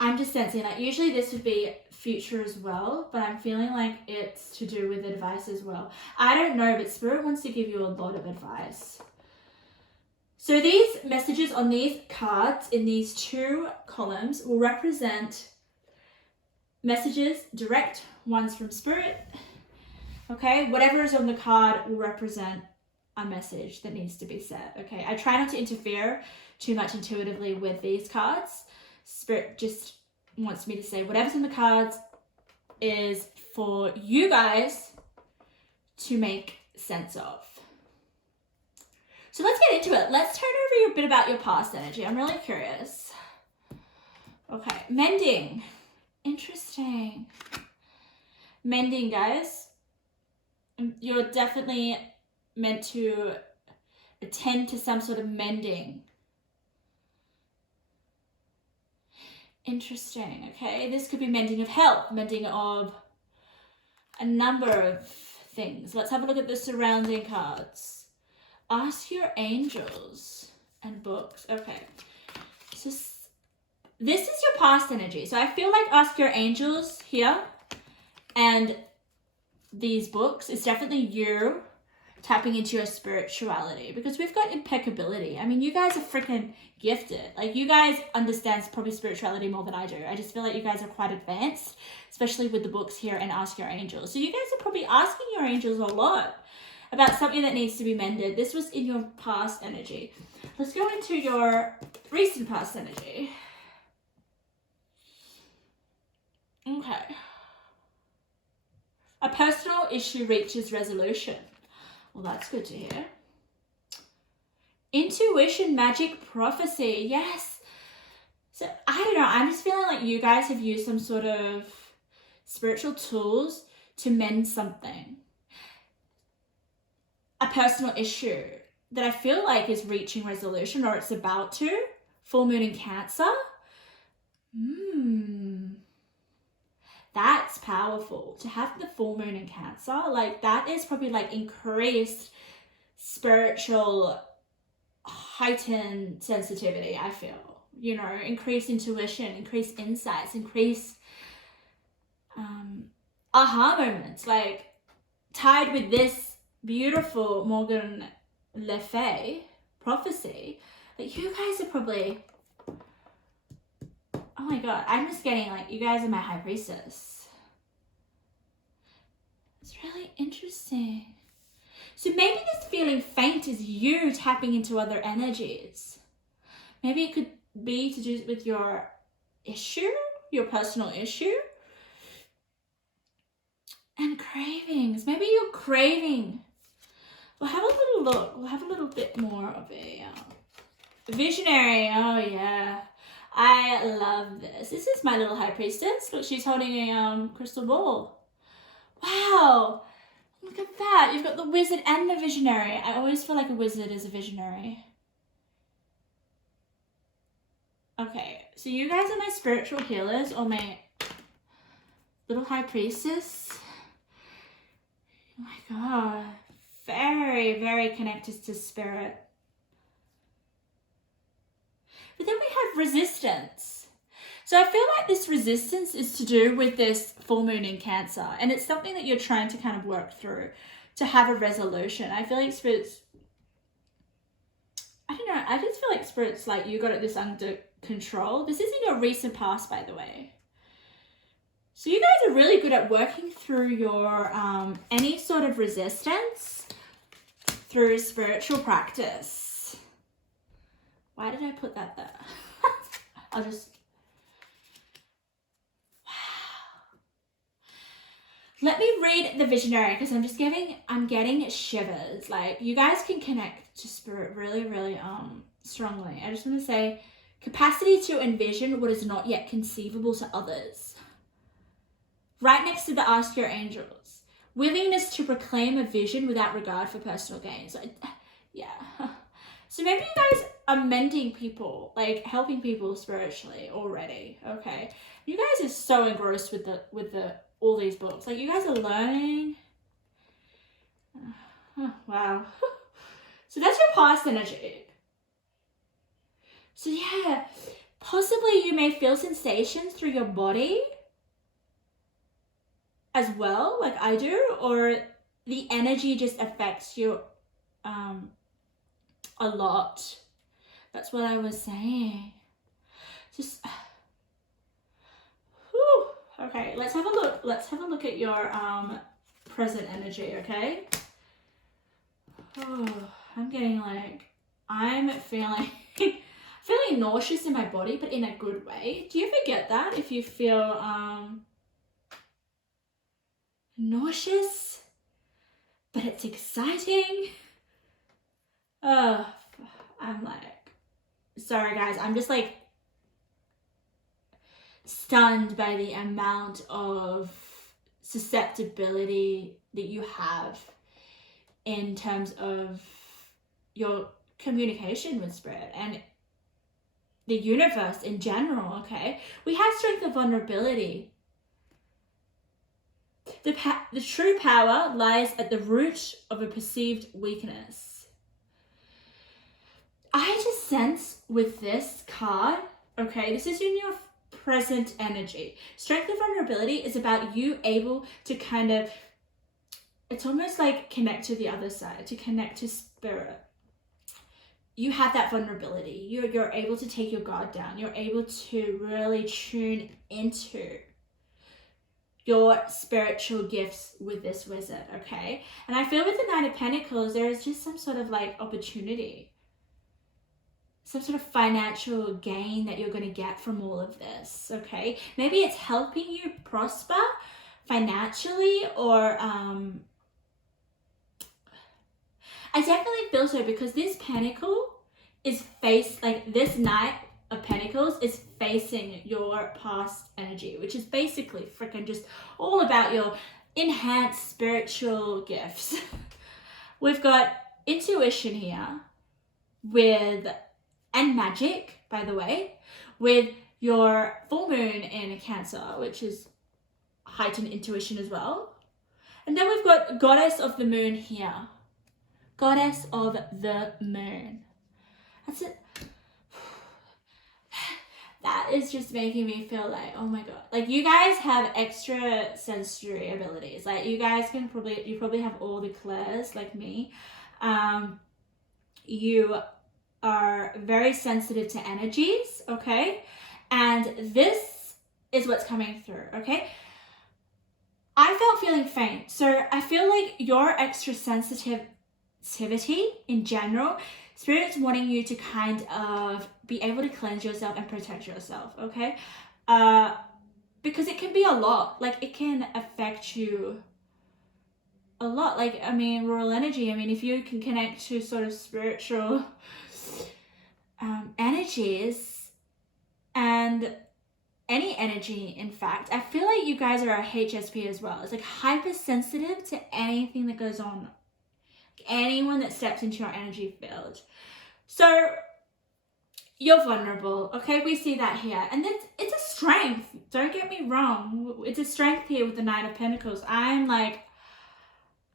I'm just sensing that usually this would be future as well, but I'm feeling like it's to do with advice as well. I don't know, but spirit wants to give you a lot of advice. So these messages on these cards in these two columns will represent messages, direct ones from spirit. Okay, whatever is on the card will represent a message that needs to be said. Okay, I try not to interfere too much intuitively with these cards. Spirit just wants me to say whatever's on the cards is for you guys to make sense of. So let's get into it. Let's turn over a bit about your past energy. I'm really curious. Okay, mending. Interesting. Mending, guys. You're definitely meant to attend to some sort of mending. Interesting, okay. This could be mending of health, mending of a number of things. Let's have a look at the surrounding cards. Ask your angels and books. Okay. So this is your past energy. So I feel like ask your angels here and these books is definitely you tapping into your spirituality, because we've got impeccability. I mean, you guys are freaking gifted. Like, you guys understand probably spirituality more than I do. I just feel like you guys are quite advanced, especially with the books here and ask your angels. So you guys are probably asking your angels a lot about something that needs to be mended. This was in your past energy. Let's go into your recent past energy. Okay. A personal issue reaches resolution. Well, that's good to hear. Intuition, magic, prophecy. Yes. So I don't know. I'm just feeling like you guys have used some sort of spiritual tools to mend something. A personal issue that I feel like is reaching resolution, or it's about to. Full moon in Cancer. That's powerful. To have the full moon in Cancer, like that is probably like increased spiritual, heightened sensitivity, I feel. You know, increased intuition, increased insights, increased aha moments, like tied with this beautiful Morgan Le Fay prophecy. Like you guys are probably, oh my god, I'm just getting like, you guys are my high priestess. It's really interesting. So maybe this feeling faint is you tapping into other energies. Maybe it could be to do with your issue, your personal issue. And cravings. Maybe you're craving. We'll have a little look. We'll have a little bit more of a visionary. Oh yeah. I love this. This is my little high priestess. Look, she's holding a crystal ball. Wow. Look at that. You've got the wizard and the visionary. I always feel like a wizard is a visionary. Okay, so you guys are my spiritual healers, or my little high priestess. Oh my god. Very, very connected to spirit. But then we have resistance. So I feel like this resistance is to do with this full moon in Cancer. And it's something that you're trying to kind of work through to have a resolution. I feel like spirits, I don't know, I just feel like spirits like you got this under control. This is in your recent past, by the way. So you guys are really good at working through your any sort of resistance through spiritual practice. Why did I put that there? I'll just, wow. Let me read the visionary, because I'm getting shivers. Like you guys can connect to spirit really, really strongly. I just want to say, capacity to envision what is not yet conceivable to others. Right next to the ask your angels. Willingness to proclaim a vision without regard for personal gain. So, yeah. So maybe you guys are mending people, like helping people spiritually already, okay? You guys are so engrossed with all these books. Like you guys are learning. Oh, wow. So that's your past energy. So yeah, possibly you may feel sensations through your body as well, like I do, or the energy just affects you a lot. That's what I was saying. Just whew. Okay, let's have a look. Let's have a look at your present energy, okay? Oh, I'm getting like, I'm feeling feeling nauseous in my body, but in a good way. Do you ever get that? If you feel nauseous, but it's exciting. Oh, I'm like, sorry guys, I'm just like stunned by the amount of susceptibility that you have in terms of your communication with spirit and the universe in general, okay? We have strength of vulnerability. The true power lies at the root of a perceived weakness. I just sense with this card, okay, this is in your present energy. Strength of vulnerability is about you able to kind of, it's almost like connect to the other side, to connect to spirit. You have that vulnerability. You're able to take your guard down. You're able to really tune into your spiritual gifts with this wizard, okay? And I feel with the Knight of Pentacles, there is just some sort of like opportunity, some sort of financial gain that you're going to get from all of this, okay? Maybe it's helping you prosper financially, or I definitely feel so, because this pentacle is this Knight of Pentacles is facing your past energy, which is basically freaking just all about your enhanced spiritual gifts. We've got intuition here and magic, by the way, with your full moon in Cancer, which is heightened intuition as well. And then we've got Goddess of the Moon here. Goddess of the Moon. That's it. That is just making me feel like, oh my god. Like, you guys have extra sensory abilities. Like, you guys you probably have all the clairs like me. You are very sensitive to energies, okay? And this is what's coming through, okay? I felt feeling faint. So I feel like your extra sensitivity in general, Spirit's wanting you to kind of be able to cleanse yourself and protect yourself, okay? Because it can be a lot. Like, it can affect you a lot. Like, I mean, royal energy. I mean, if you can connect to sort of spiritual energies and any energy, in fact, I feel like you guys are a HSP as well. It's like hypersensitive to anything that goes on. Anyone that steps into your energy field. So you're vulnerable, okay? We see that here. And then it's a strength. Don't get me wrong. It's a strength here with the Nine of Pentacles. I'm like,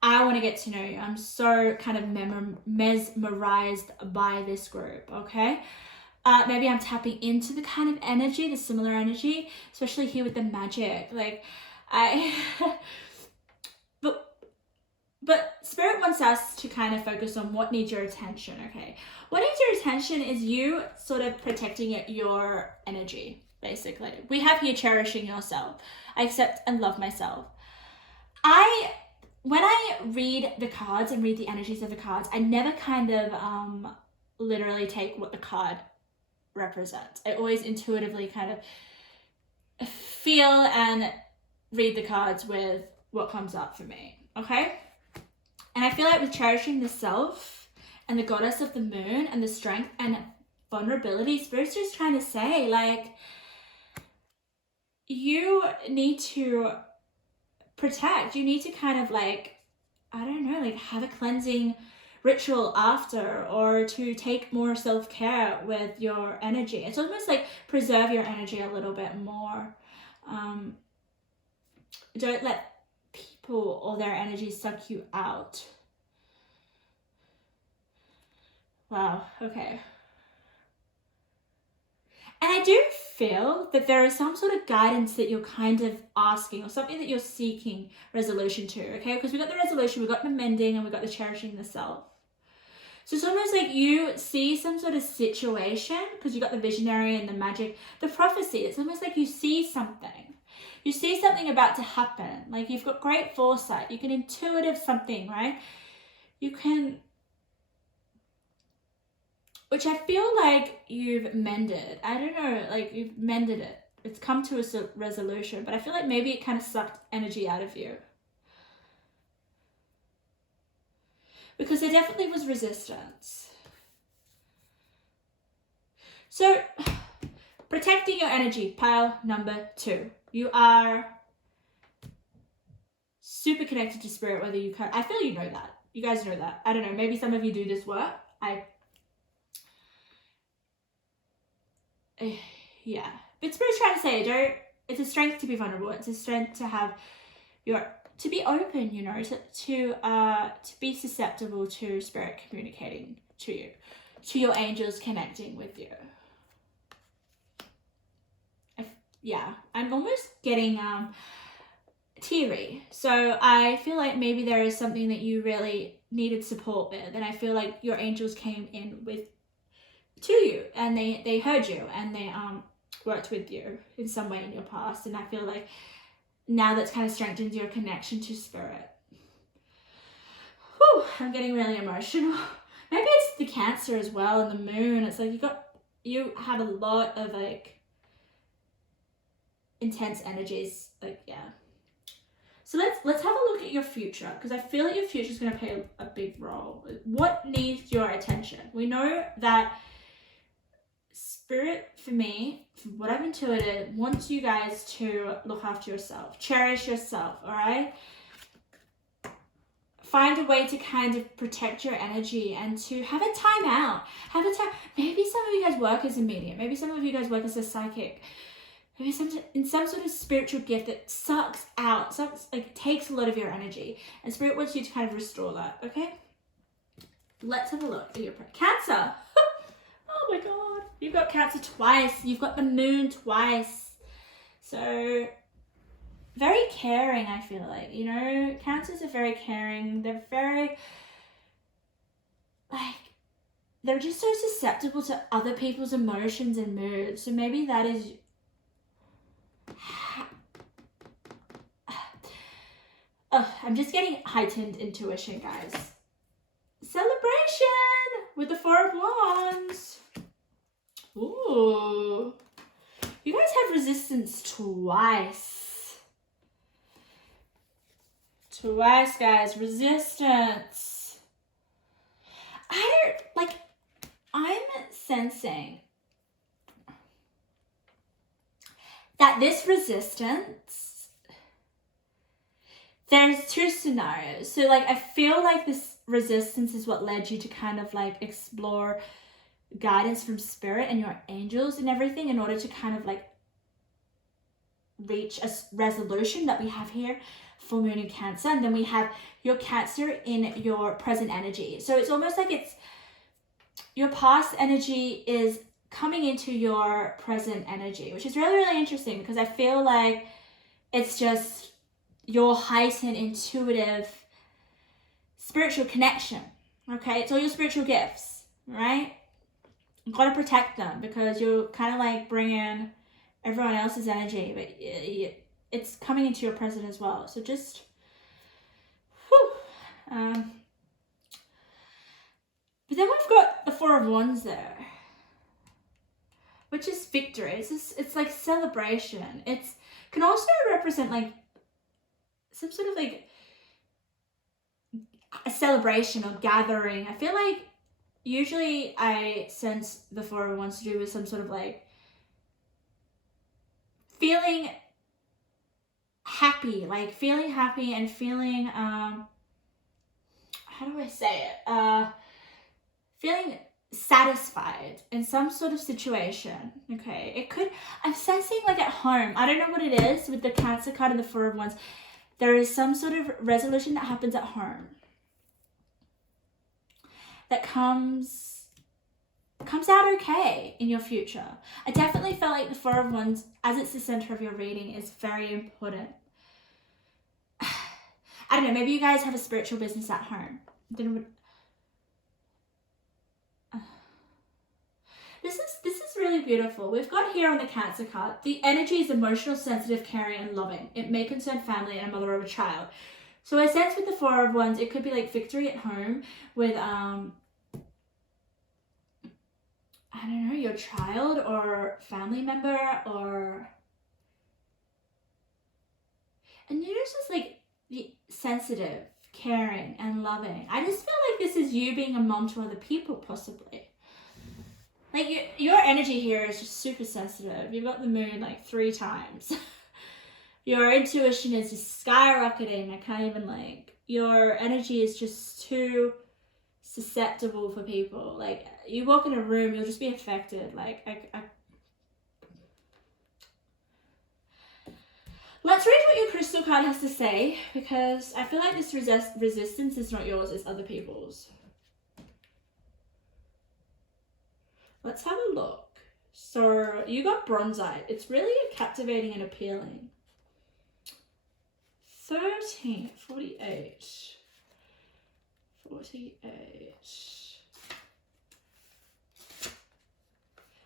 I want to get to know you. I'm so kind of mesmerized by this group, okay? Maybe I'm tapping into the kind of energy, the similar energy, especially here with the magic. Like, But Spirit wants us to kind of focus on what needs your attention, okay? What needs your attention is you sort of protecting your energy, basically. We have here cherishing yourself. I accept and love myself. When I read the cards and read the energies of the cards, I never kind of literally take what the card represents. I always intuitively kind of feel and read the cards with what comes up for me, okay? And I feel like with cherishing the self and the Goddess of the Moon and the strength and vulnerability, Spirit's just trying to say, like, you need to protect. You need to kind of, like, I don't know, like, have a cleansing ritual after, or to take more self-care with your energy. It's almost like preserve your energy a little bit more. Don't let people or their energy suck you out. Wow, okay. And I do feel that there is some sort of guidance that you're kind of asking, or something that you're seeking resolution to, okay? Because we got the resolution, we got the mending, and we got the cherishing the self. So it's almost like you see some sort of situation, because you got the visionary and the magic, the prophecy. It's almost like you see something. You see something about to happen. Like, you've got great foresight. You can intuitive something, right? You can, which I feel like you've mended. I don't know, like, you've mended it. It's come to a resolution, but I feel like maybe it kind of sucked energy out of you. Because there definitely was resistance. So, protecting your energy, pile number 2. You are super connected to Spirit, whether you can. I feel you know that. You guys know that. I don't know, maybe some of you do this work. Yeah. But Spirit's trying to say, it's a strength to be vulnerable. It's a strength to have to be open, you know, to be susceptible to Spirit communicating to you, to your angels connecting with you. I'm almost getting teary. So I feel like maybe there is something that you really needed support with, and I feel like your angels came in to you, and they heard you, and they worked with you in some way in your past. And I feel like now that's kind of strengthened your connection to Spirit. Whew, I'm getting really emotional. Maybe it's the Cancer as well, and the moon. It's like you have a lot of, like, intense energies, like, yeah. So let's have a look at your future, because I feel like your future is going to play a big role. What needs your attention? We know that Spirit, for me, from what I've intuited, wants you guys to look after yourself, cherish yourself, all right? Find a way to kind of protect your energy and to have a time out. Have a time. Maybe some of you guys work as a medium. Maybe some of you guys work as a psychic. Maybe in some sort of spiritual gift that sucks out, takes a lot of your energy. And Spirit wants you to kind of restore that, okay? Let's have a look at your Cancer. Oh my God. You've got Cancer twice. You've got the moon twice. So very caring, I feel like. You know, Cancers are very caring. They're very, they're just so susceptible to other people's emotions and moods. So maybe that is... I'm just getting heightened intuition, guys. Celebration with the Four of Wands. Ooh. You guys have resistance twice. Twice, guys. Resistance. I'm sensing that this resistance, there's two scenarios. So I feel like this resistance is what led you to kind of explore guidance from Spirit and your angels and everything in order to kind of reach a resolution that we have here, full moon in Cancer. And then we have your Cancer in your present energy. So it's almost like it's your past energy is coming into your present energy, which is really, really interesting because I feel like it's just your heightened intuitive spiritual connection. Okay, it's all your spiritual gifts, right? You've got to protect them because you're kind of bringing everyone else's energy, but it's coming into your present as well. So just but then we've got the Four of Wands there, which is victory. It's like celebration. It's can also represent some sort of a celebration or gathering. I feel like usually I sense the Four of Wands to do with some sort of feeling happy, feeling happy and feeling how do I say it? Feeling satisfied in some sort of situation. Okay, it could, I'm sensing at home. I don't know what it is with the Cancer card and the Four of Wands. There is some sort of resolution that happens at home that comes out okay in your future. I definitely felt like the Four of Wands, as it's the center of your reading, is very important. I don't know, maybe you guys have a spiritual business at home. I don't know what, This is really beautiful. We've got here on the Cancer card, the energy is emotional, sensitive, caring, and loving. It may concern family and a mother of a child. So I sense with the Four of Wands, it could be victory at home with, I don't know, your child or family member and you're just sensitive, caring, and loving. I just feel like this is you being a mom to other people, possibly. Your energy here is just super sensitive. You've got the moon 3 times. Your intuition is just skyrocketing. I can't even your energy is just too susceptible for people. You walk in a room, you'll just be affected. Let's read what your crystal card has to say, because I feel like this resistance is not yours, it's other people's. Let's have a look. So you got bronzite. It's really captivating and appealing. 13, 48. 48.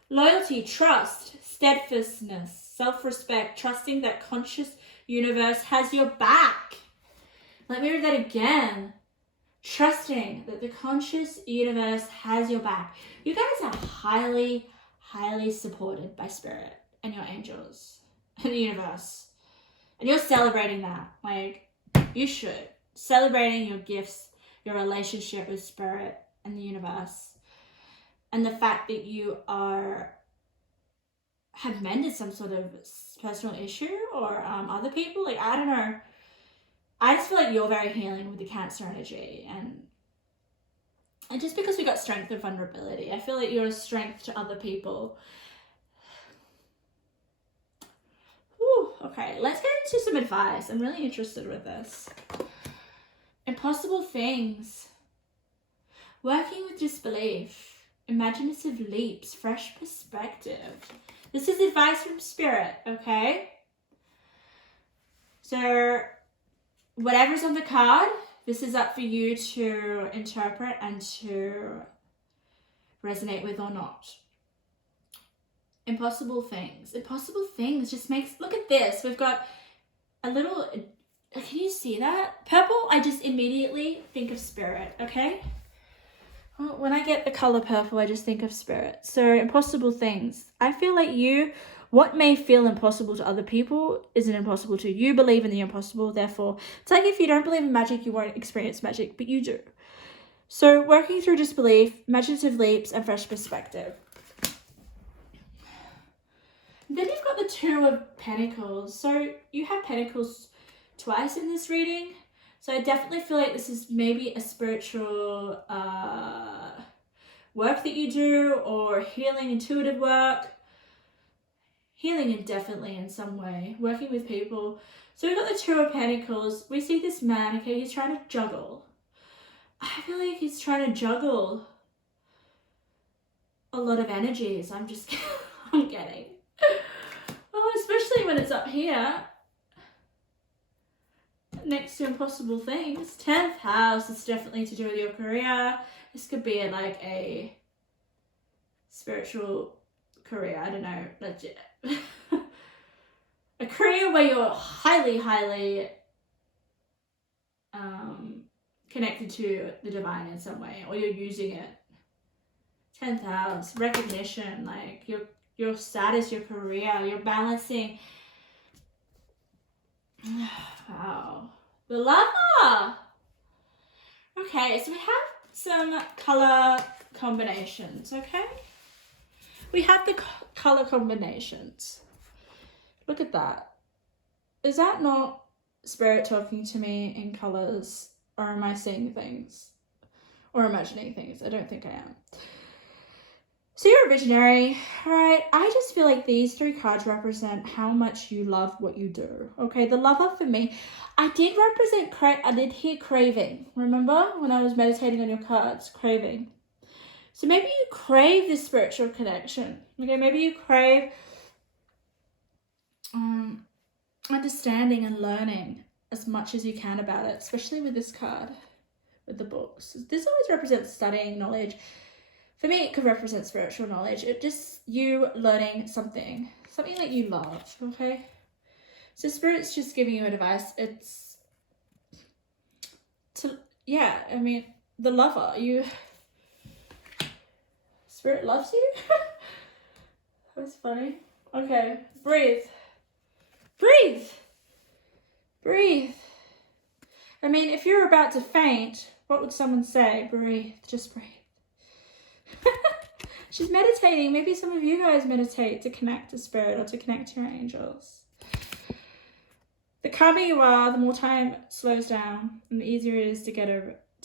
Loyalty, trust, steadfastness, self-respect, trusting that conscious universe has your back. Let me read that again. Trusting that the conscious universe has your back. You guys are highly, highly supported by Spirit and your angels and the universe. And you're celebrating that. You should. Celebrating your gifts, your relationship with Spirit and the universe. And the fact that you are have mended some sort of personal issue, or other people. Like, I don't know. I just feel like you're very healing with the Cancer energy, and just because we got strength and vulnerability, I feel like you're a strength to other people. Whew, okay, let's get into some advice. I'm really interested with this. Impossible things. Working with disbelief. Imaginative leaps. Fresh perspective. This is advice from Spirit, okay? So, whatever's on the card, this is up for you to interpret and to resonate with or not. Impossible things. Impossible things just makes... Look at this. We've got a little... Can you see that? Purple, I just immediately think of Spirit, okay? When I get the color purple, I just think of Spirit. So, impossible things. I feel like what may feel impossible to other people isn't impossible to you. You believe in the impossible, therefore, it's like if you don't believe in magic, you won't experience magic, but you do. So, working through disbelief, imaginative leaps, and fresh perspective. Then you've got the Two of Pentacles. So, you have Pentacles twice in this reading. So I definitely feel like this is maybe a spiritual work that you do, or healing, intuitive work. Healing definitely in some way. Working with people. So we've got the Two of Pentacles. We see this man, okay, he's trying to juggle. I feel like he's trying to juggle a lot of energies. I'm getting. Oh, especially when it's up here. Next to impossible things. 10th house is definitely to do with your career. This could be like a spiritual career. I don't know. Legit. A career where you're highly connected to the divine in some way, or you're using it. 10th house. Recognition. Like your status, your career. You're balancing. Wow. The Lover! Okay, so we have some color combinations, okay? We have the color combinations. Look at that. Is that not Spirit talking to me in colors? Or am I seeing things? Or imagining things? I don't think I am. So you're a visionary, all right? I just feel like these three cards represent how much you love what you do, okay? The Lover for me, I did hear craving. Remember when I was meditating on your cards, craving. So maybe you crave this spiritual connection, okay? Maybe you crave understanding and learning as much as you can about it, especially with this card, with the books. This always represents studying, knowledge. For me, it could represent spiritual knowledge. It just you learning something that you love, okay? So Spirit's just giving you advice. It's to, yeah, I mean, the Lover, Spirit loves you? That's funny. Okay, breathe. Breathe. Breathe. I mean, if you're about to faint, what would someone say? Breathe, just breathe. She's meditating. Maybe some of you guys meditate to connect to Spirit or to connect to your angels. The calmer you are, the more time slows down and the easier it is to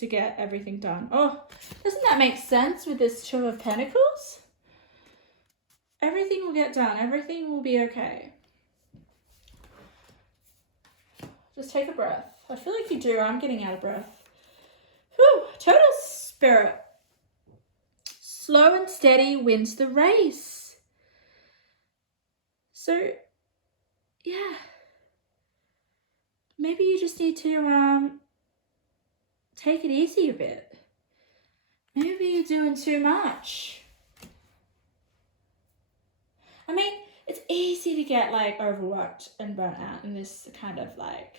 get everything done. Oh, doesn't that make sense with this Two of Pentacles? Everything will get done. Everything will be okay. Just take a breath. I feel like you do. I'm getting out of breath. Whew, total Spirit. Slow and steady wins the race. So, yeah. Maybe you just need to take it easy a bit. Maybe you're doing too much. I mean, it's easy to get like overworked and burnt out in this kind of like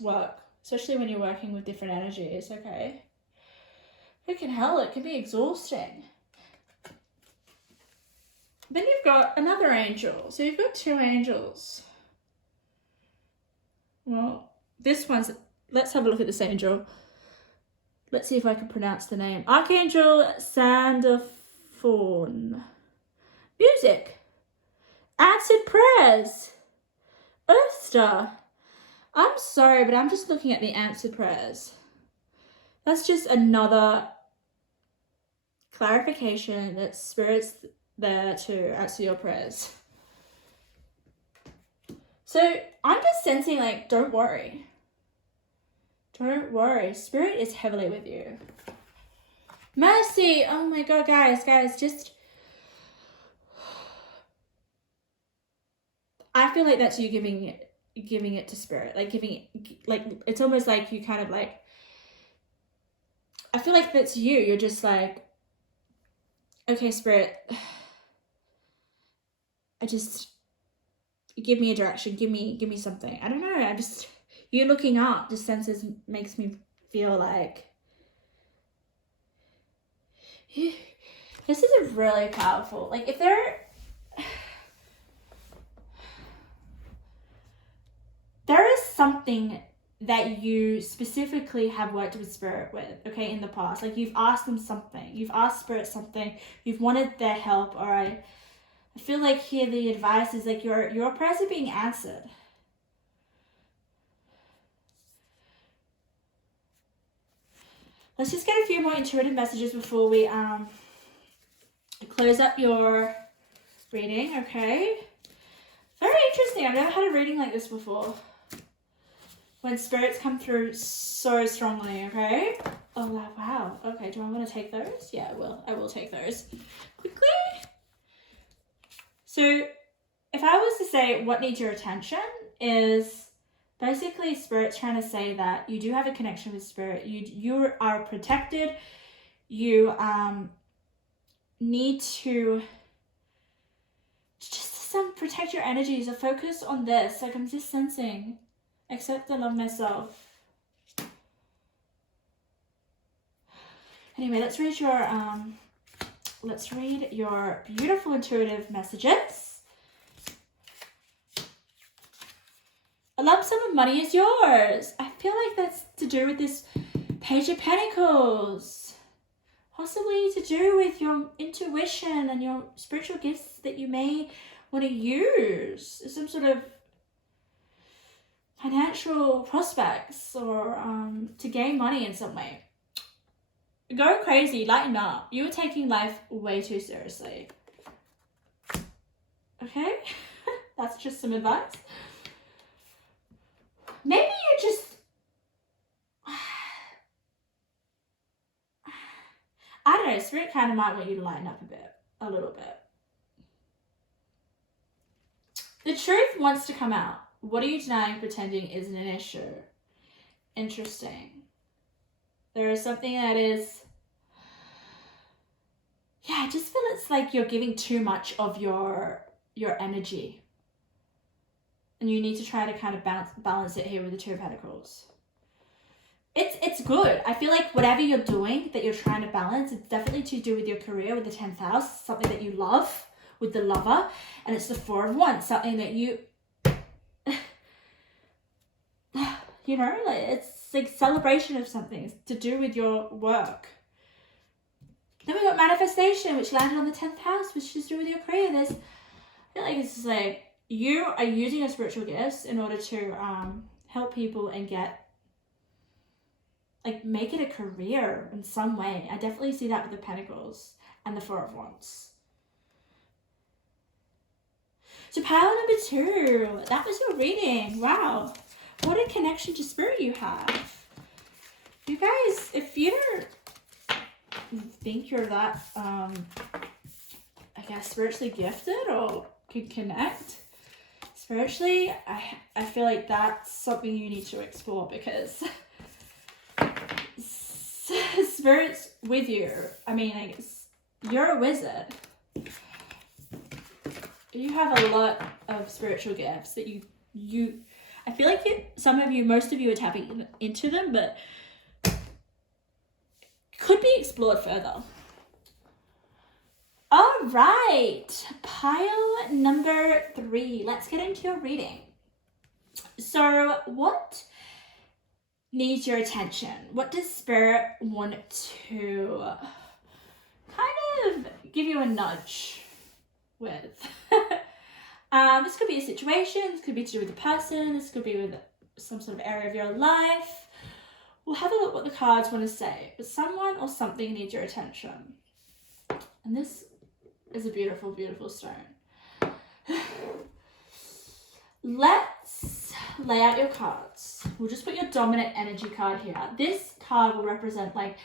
work, especially when you're working with different energies, okay? Freaking hell, it can be exhausting. Then you've got another angel. So you've got two angels. Well, this one's... Let's have a look at this angel. Let's see if I can pronounce the name. Archangel Sandalphon. fawn, music, answered prayers, earth star. I'm sorry, but I'm just looking at the answered prayers. That's just another clarification that Spirit's there to answer your prayers. So I'm just sensing, like, don't worry. Don't worry. Spirit is heavily with you. Mercy. Oh my God, guys, just... I feel like that's you giving it to Spirit. Like, it's almost like you kind of like... I feel like that's you. You're just like, okay, Spirit, give me a direction. Give me something. I don't know. You looking up just makes me feel like... This is a really powerful, like, if there is something that you specifically have worked with Spirit with, okay, in the past, like you've asked them something, you've asked Spirit something, you've wanted their help, or I feel like here the advice is like your prayers are being answered. Let's just get a few more intuitive messages before we close up your reading, okay? Very interesting. I've never had a reading like this before. When spirits come through so strongly, okay? Oh, wow. Okay, do I want to take those? Yeah, I will. I will take those quickly. So if I was to say what needs your attention is basically Spirit's trying to say that you do have a connection with Spirit. You are protected. You need to just protect your energies. So focus on this. Like, I'm just sensing, accept and love myself. Anyway, let's read your beautiful intuitive messages. A lump sum of money is yours. I feel like that's to do with this Page of Pentacles. Possibly to do with your intuition and your spiritual gifts that you may want to use. Some sort of financial prospects or to gain money in some way. Go crazy, lighten up. You're taking life way too seriously. Okay? That's just some advice. Maybe you just... I don't know, Spirit kind of might want you to lighten up a little bit. The truth wants to come out. What are you denying, pretending isn't an issue? Interesting. There is something that is... Yeah, I just feel it's like you're giving too much of your energy. And you need to try to kind of balance it here with the Two of Pentacles. It's good. I feel like whatever you're doing that you're trying to balance, it's definitely to do with your career with the 10th house, something that you love with the Lover, and it's the Four of Wands, something that you, you know, like it's like celebration of something. It's to do with your work. Then we got manifestation, which landed on the 10th house, which is to do with your career. I feel like it's just like you are using your spiritual gifts in order to help people and make it a career in some way. I definitely see that with the Pentacles and the Four of Wands. So pile number 2, that was your reading. Wow. What a connection to Spirit you have. You guys, if you don't think you're that, I guess, spiritually gifted or can connect spiritually, I feel like that's something you need to explore, because Spirit's with you. I mean, I guess you're a wizard. You have a lot of spiritual gifts that you I feel like most of you are tapping into them, but could be explored further. All right, pile number 3. Let's get into your reading. So what needs your attention? What does Spirit want to kind of give you a nudge with. This could be a situation, this could be to do with a person, this could be with some sort of area of your life. We'll have a look what the cards want to say, but someone or something needs your attention. And this is a beautiful, beautiful stone. Let's lay out your cards. We'll just put your dominant energy card here. This card will represent like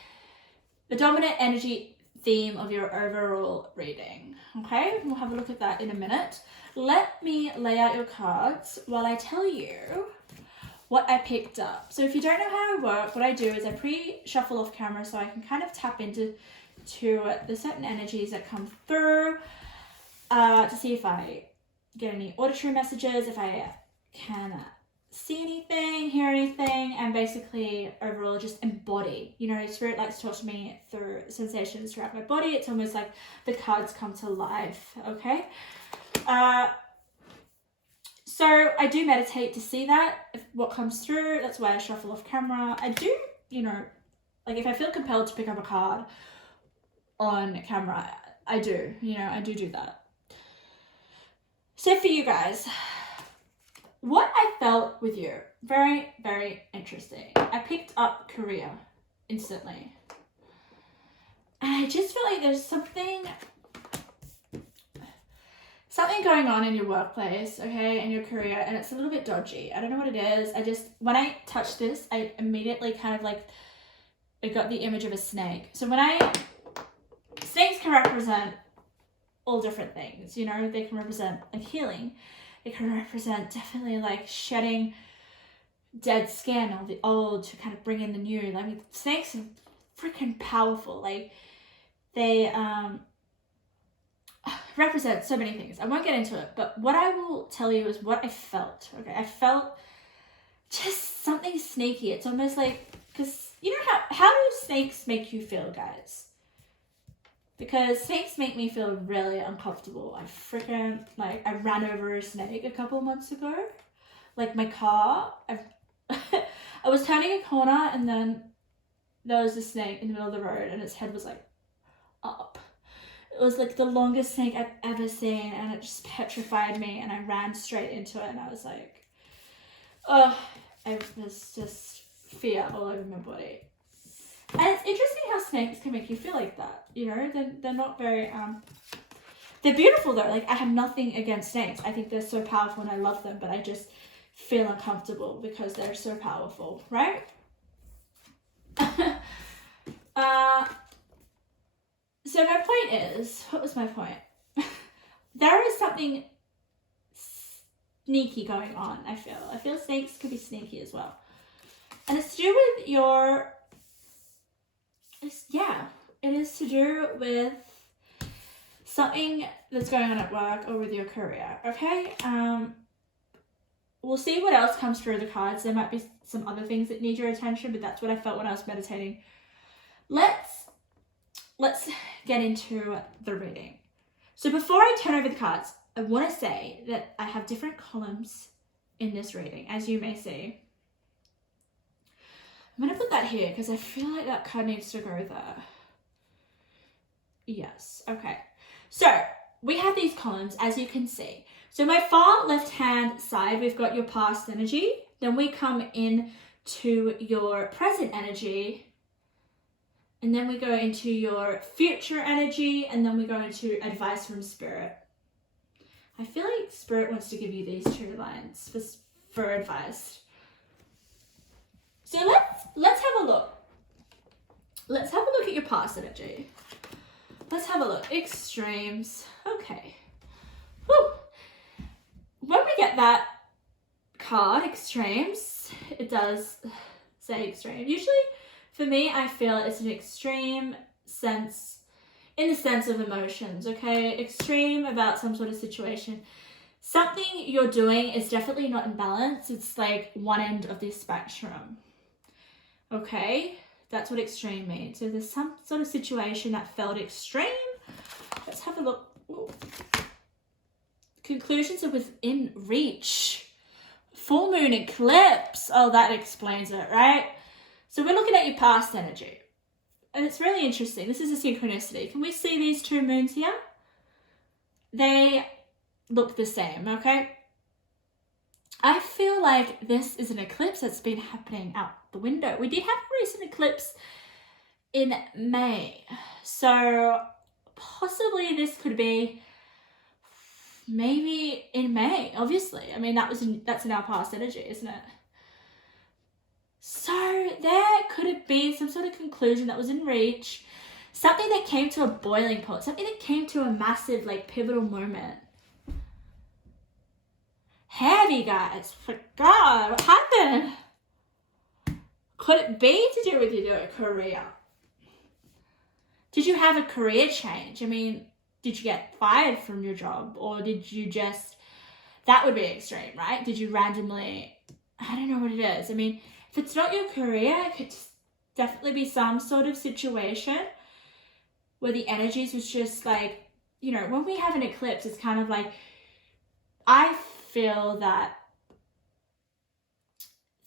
the dominant energy theme of your overall reading. Okay, we'll have a look at that in a minute. Let me lay out your cards while I tell you what I picked up. So if you don't know how I work, what I do is I pre-shuffle off camera so I can kind of tap into the certain energies that come through to see if I get any auditory messages, if I can see anything, hear anything, and basically overall just embody. You know, Spirit likes to talk to me through sensations throughout my body. It's almost like the cards come to life, okay? So I do meditate to see that, what comes through. That's why I shuffle off camera. I do, you know, like if I feel compelled to pick up a card on camera, I do, you know, I do that. So for you guys, what I felt with you, very, very interesting. I picked up career instantly. And I just feel like there's something going on in your workplace, okay, in your career, and it's a little bit dodgy. I don't know what it is. When I touched this, I immediately kind of like, I got the image of a snake. So snakes can represent all different things, you know, they can represent like healing. It can represent definitely like shedding dead skin of the old to kind of bring in the new. I mean, snakes are freaking powerful. Like they represent so many things. I won't get into it, but what I will tell you is what I felt. Okay, I felt just something sneaky. It's almost like, because you know how do snakes make you feel, guys? Because snakes make me feel really uncomfortable. I ran over a snake a couple of months ago. Like my car, I was turning a corner and then there was a snake in the middle of the road and its head was like up. It was like the longest snake I've ever seen and it just petrified me and I ran straight into it and I was like, oh, it was just fear all over my body. And it's interesting how snakes can make you feel like that, you know, they're not very, they're beautiful though, like I have nothing against snakes. I think they're so powerful and I love them, but I just feel uncomfortable because they're so powerful, right? So my point is, what was my point? There is something sneaky going on, I feel snakes could be sneaky as well. And it's to do with it is to do with something that's going on at work or with your career, okay? We'll see what else comes through the cards. There might be some other things that need your attention, but that's what I felt when I was meditating. Let's get into the reading. So before I turn over the cards, I want to say that I have different columns in this reading, as you may see. I'm going to put that here because I feel like that card needs to go there. Yes, okay. So we have these columns, as you can see. So my far left-hand side, we've got your past energy. Then we come in to your present energy. And then we go into your future energy. And then we go into advice from Spirit. I feel like Spirit wants to give you these two lines for advice. So let's have a look. Let's have a look at your past energy. Let's have a look. Extremes. Okay. Whew. When we get that card, extremes, it does say extreme. Usually, for me, I feel it's an extreme sense, in the sense of emotions, okay? Extreme about some sort of situation. Something you're doing is definitely not in balance. It's like one end of this spectrum, okay? That's what extreme means. So there's some sort of situation that felt extreme. Let's have a look. Ooh. Conclusions are within reach. Full moon eclipse. Oh, that explains it, right? So we're looking at your past energy. and it's really interesting. This is a synchronicity. Can we see these two moons here? They look the same, okay? I feel like this is an eclipse that's been happening out the window. We did have a recent eclipse in May. So possibly this could be maybe in May, obviously. I mean, that's in our past energy, isn't it? So there could have been some sort of conclusion that was in reach, something that came to a boiling point, something that came to a massive, like, pivotal moment. Heavy, guys. For God, what happened? Could it be to do with your career? Did you have a career change? I mean, did you get fired from your job? Or did you just, that would be extreme, right? Did you randomly, I don't know what it is. I mean, if it's not your career, it could definitely be some sort of situation where the energies was just like, you know, when we have an eclipse, it's kind of like, I feel that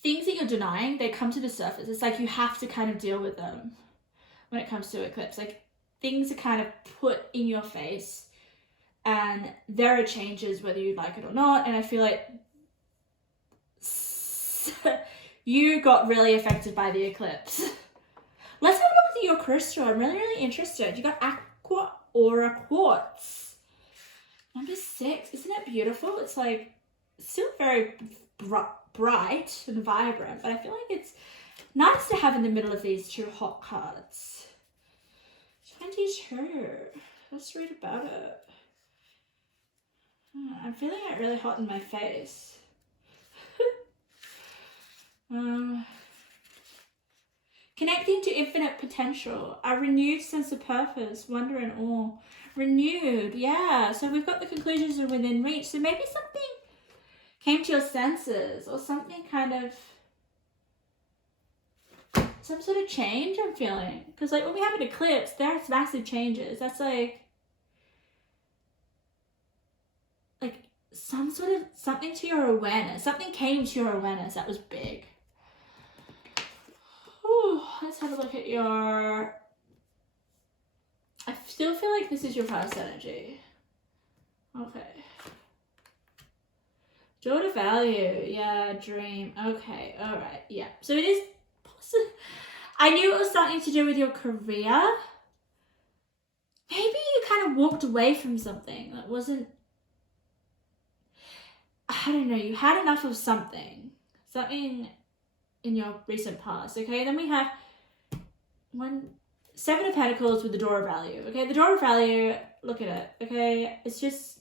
things that you're denying, they come to the surface. It's like you have to kind of deal with them when it comes to eclipse. Like, things are kind of put in your face and there are changes whether you like it or not. And I feel like you got really affected by the eclipse. Let's have a look at your crystal. I'm really, really interested. You got Aqua Aura Quartz. Number 6. Isn't it beautiful? It's like still very bright and vibrant, but I feel like it's nice to have in the middle of these two hot cards. 22. Let's read about it. I'm feeling it really hot in my face. Connecting to infinite potential, a renewed sense of purpose, wonder and awe. Renewed, yeah. So we've got the conclusions are within reach. So maybe something came to your senses or something kind of, some sort of change I'm feeling. Because like when we have an eclipse, there's massive changes. That's like some sort of, something to your awareness. Something came to your awareness that was big. Whew, let's have a look at your, I still feel like this is your past energy. Okay. Daughter value, yeah, dream. Okay, all right, yeah. So it is possible. I knew it was something to do with your career. Maybe you kind of walked away from something that wasn't, I don't know, you had enough of something in your recent past, okay? Then we have 7 of Pentacles with the Door of Value, okay? The Door of Value, look at it, okay? It's just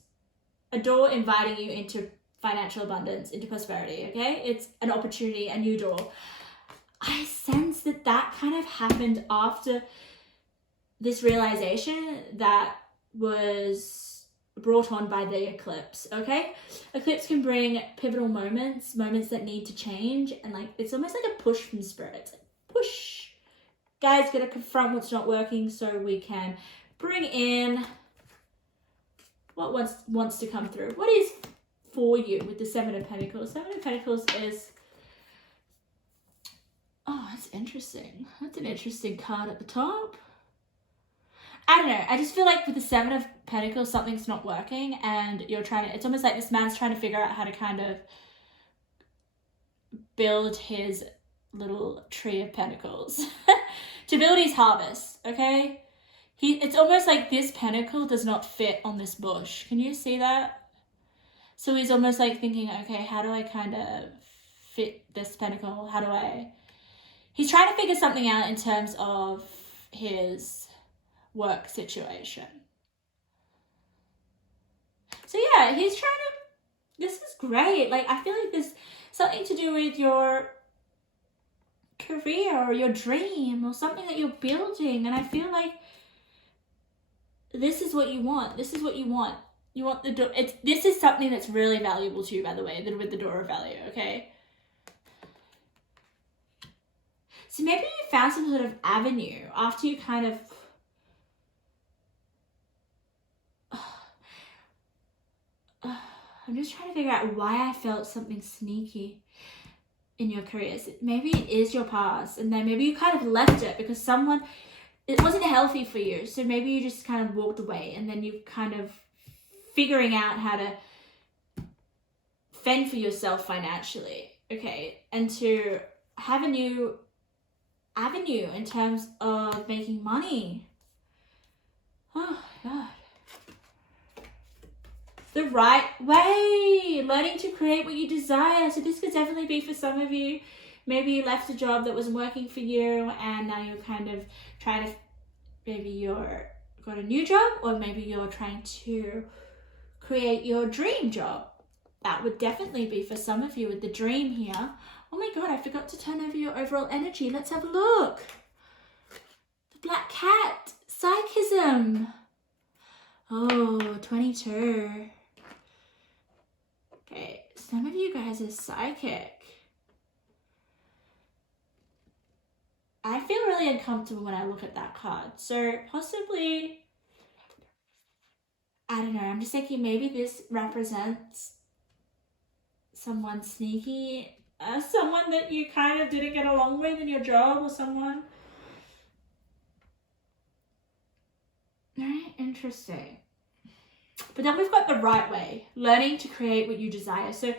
a door inviting you into financial abundance, into prosperity, okay? It's an opportunity, a new door. I sense that kind of happened after this realization that was brought on by the eclipse, okay? Eclipse can bring pivotal moments that need to change, and like it's almost like a push from spirit. It's like, push. Guys, gotta confront what's not working so we can bring in what wants to come through. What is for you with the 7 of Pentacles? 7 of Pentacles is, oh, that's interesting. That's an interesting card at the top. I don't know. I just feel like with the 7 of Pentacles, something's not working and you're trying to, it's almost like this man's trying to figure out how to kind of build his little tree of pentacles to build his harvest, okay? It's almost like this pentacle does not fit on this bush. Can you see that? So he's almost like thinking, okay, how do I kind of fit this pentacle? He's trying to figure something out in terms of his work situation. So yeah, he's trying to, this is great. Like, I feel like there's something to do with your career or your dream or something that you're building. And I feel like this is what you want. This is what you want. You want the door. This is something that's really valuable to you, by the way, with the Door of Value, okay? So maybe you found some sort of avenue after you kind of, I'm just trying to figure out why I felt something sneaky in your careers. Maybe it is your past, and then maybe you kind of left it because someone, it wasn't healthy for you. So maybe you just kind of walked away, and then you're kind of figuring out how to fend for yourself financially, okay? And to have a new avenue in terms of making money. Oh, God. The right way, learning to create what you desire. So this could definitely be for some of you. Maybe you left a job that wasn't working for you, and now you're kind of trying to, maybe you're got a new job, or maybe you're trying to create your dream job. That would definitely be for some of you with the dream here. Oh my God, I forgot to turn over your overall energy. Let's have a look. The black cat, psychism. Oh, 22. Okay, some of you guys are psychic. I feel really uncomfortable when I look at that card. So possibly, I don't know, I'm just thinking maybe this represents someone sneaky, someone that you kind of didn't get along with in your job, or someone. Very interesting. But then we've got the right way, learning to create what you desire. So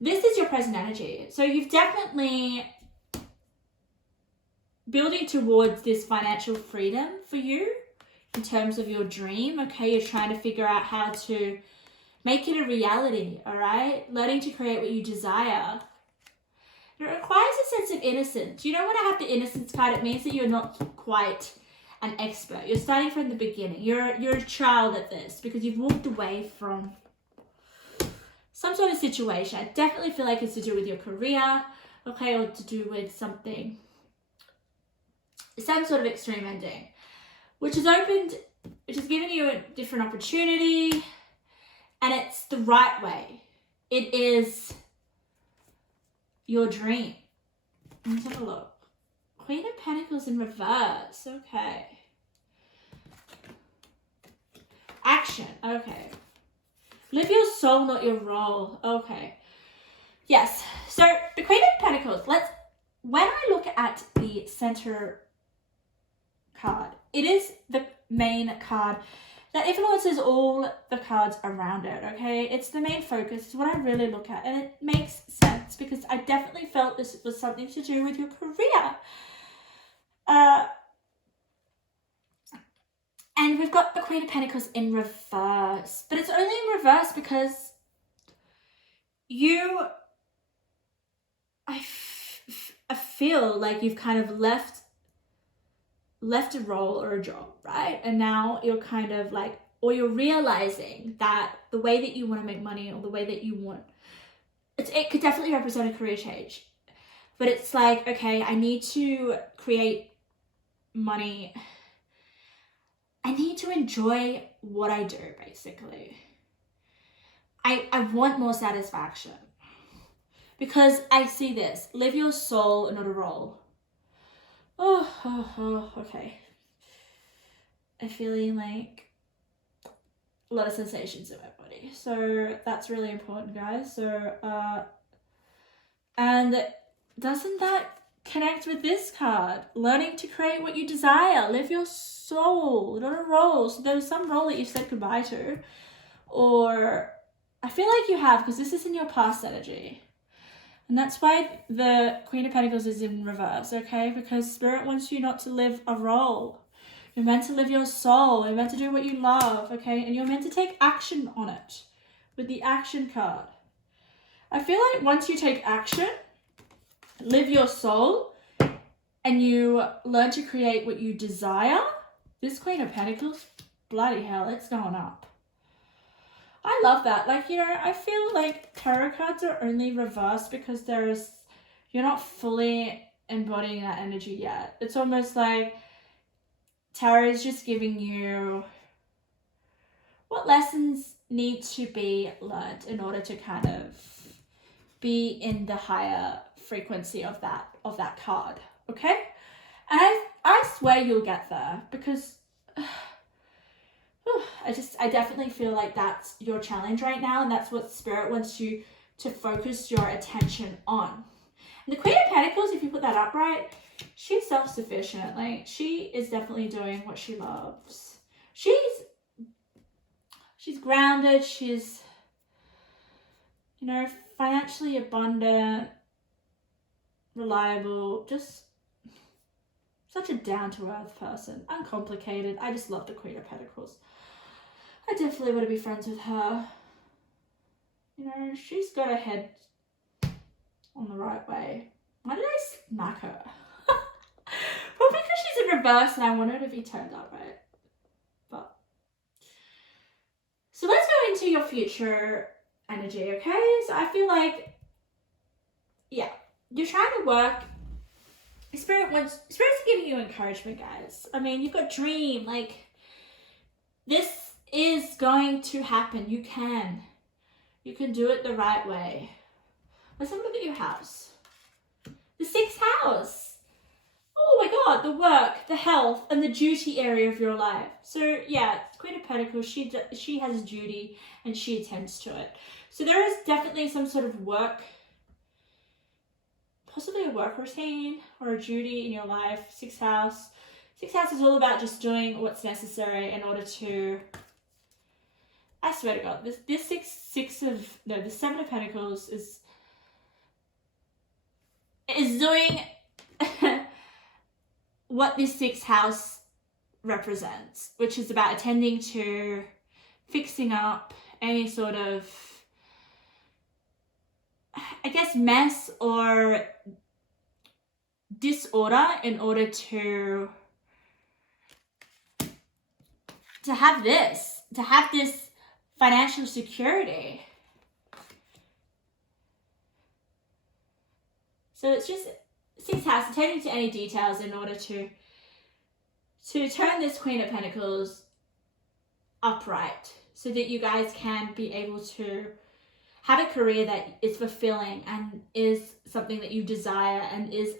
this is your present energy. So you've definitely building towards this financial freedom for you in terms of your dream. Okay, you're trying to figure out how to make it a reality, all right? Learning to create what you desire. It requires a sense of innocence. You know, when I have the innocence card, it means that you're not quite an expert. You're starting from the beginning. You're a child at this because you've walked away from some sort of situation. I definitely feel like it's to do with your career, okay, or to do with something, some sort of extreme ending, which has given you a different opportunity, and it's the right way. It is your dream. Let's have a look. Queen of Pentacles in reverse. Okay. Action. Okay. Live your soul, not your role. Okay. Yes. So the Queen of Pentacles. When I look at the center card, it is the main card that influences all the cards around it, okay? It's the main focus. It's what I really look at, and it makes sense because I definitely felt this was something to do with your career. And we've got the Queen of Pentacles in reverse, but it's only in reverse because I feel like you've kind of left a role or a job, right? And now you're kind of like, or you're realizing that the way that you want to make money, or the way that you want, it could definitely represent a career change. But it's like, okay, I need to create money. I need to enjoy what I do, basically. I want more satisfaction. Because I see this. Live your soul, not a role. Oh, okay. I'm feeling like a lot of sensations in my body. So that's really important, guys. So, and doesn't that connect with this card? Learning to create what you desire. Live your soul, not a role. So there was some role that you said goodbye to, or I feel like you have, because this is in your past energy. And that's why the Queen of Pentacles is in reverse, okay? Because Spirit wants you not to live a role. You're meant to live your soul. You're meant to do what you love, okay? And you're meant to take action on it with the action card. I feel like once you take action, live your soul, and you learn to create what you desire, this Queen of Pentacles, bloody hell, it's going up. I love that. Like, you know, I feel like tarot cards are only reversed because you're not fully embodying that energy yet. It's almost like tarot is just giving you what lessons need to be learned in order to kind of be in the higher frequency of that card, okay? And I swear you'll get there, because I definitely feel like that's your challenge right now, and that's what Spirit wants you to focus your attention on. And the Queen of Pentacles, if you put that upright, she's self-sufficient. Like, she is definitely doing what she loves. She's grounded. She's, you know, financially abundant, reliable, just such a down-to-earth person, uncomplicated. I just love the Queen of Pentacles. I definitely want to be friends with her. You know, she's got her head on the right way. Why did I smack her? Probably because she's in reverse and I want her to be turned upright. But so let's go into your future energy, okay? So I feel like, yeah, you're trying to work. Spirit's giving you encouragement, guys. I mean, you've got dream. Like, this is going to happen. You can do it the right way. Let's have a look at your house. The 6th house. Oh my God, the work, the health, and the duty area of your life. So yeah, Queen of Pentacles, she has duty and she attends to it. So there is definitely some sort of work, possibly a work routine or a duty in your life. 6th house. 6th house is all about just doing what's necessary in order to, I swear to God, the 7 of Pentacles is doing what this 6th house represents, which is about attending to fixing up any sort of, I guess, mess or disorder in order to have this financial security. So it's just 6th house, attending to any details in order to turn this Queen of Pentacles upright so that you guys can be able to have a career that is fulfilling and is something that you desire and is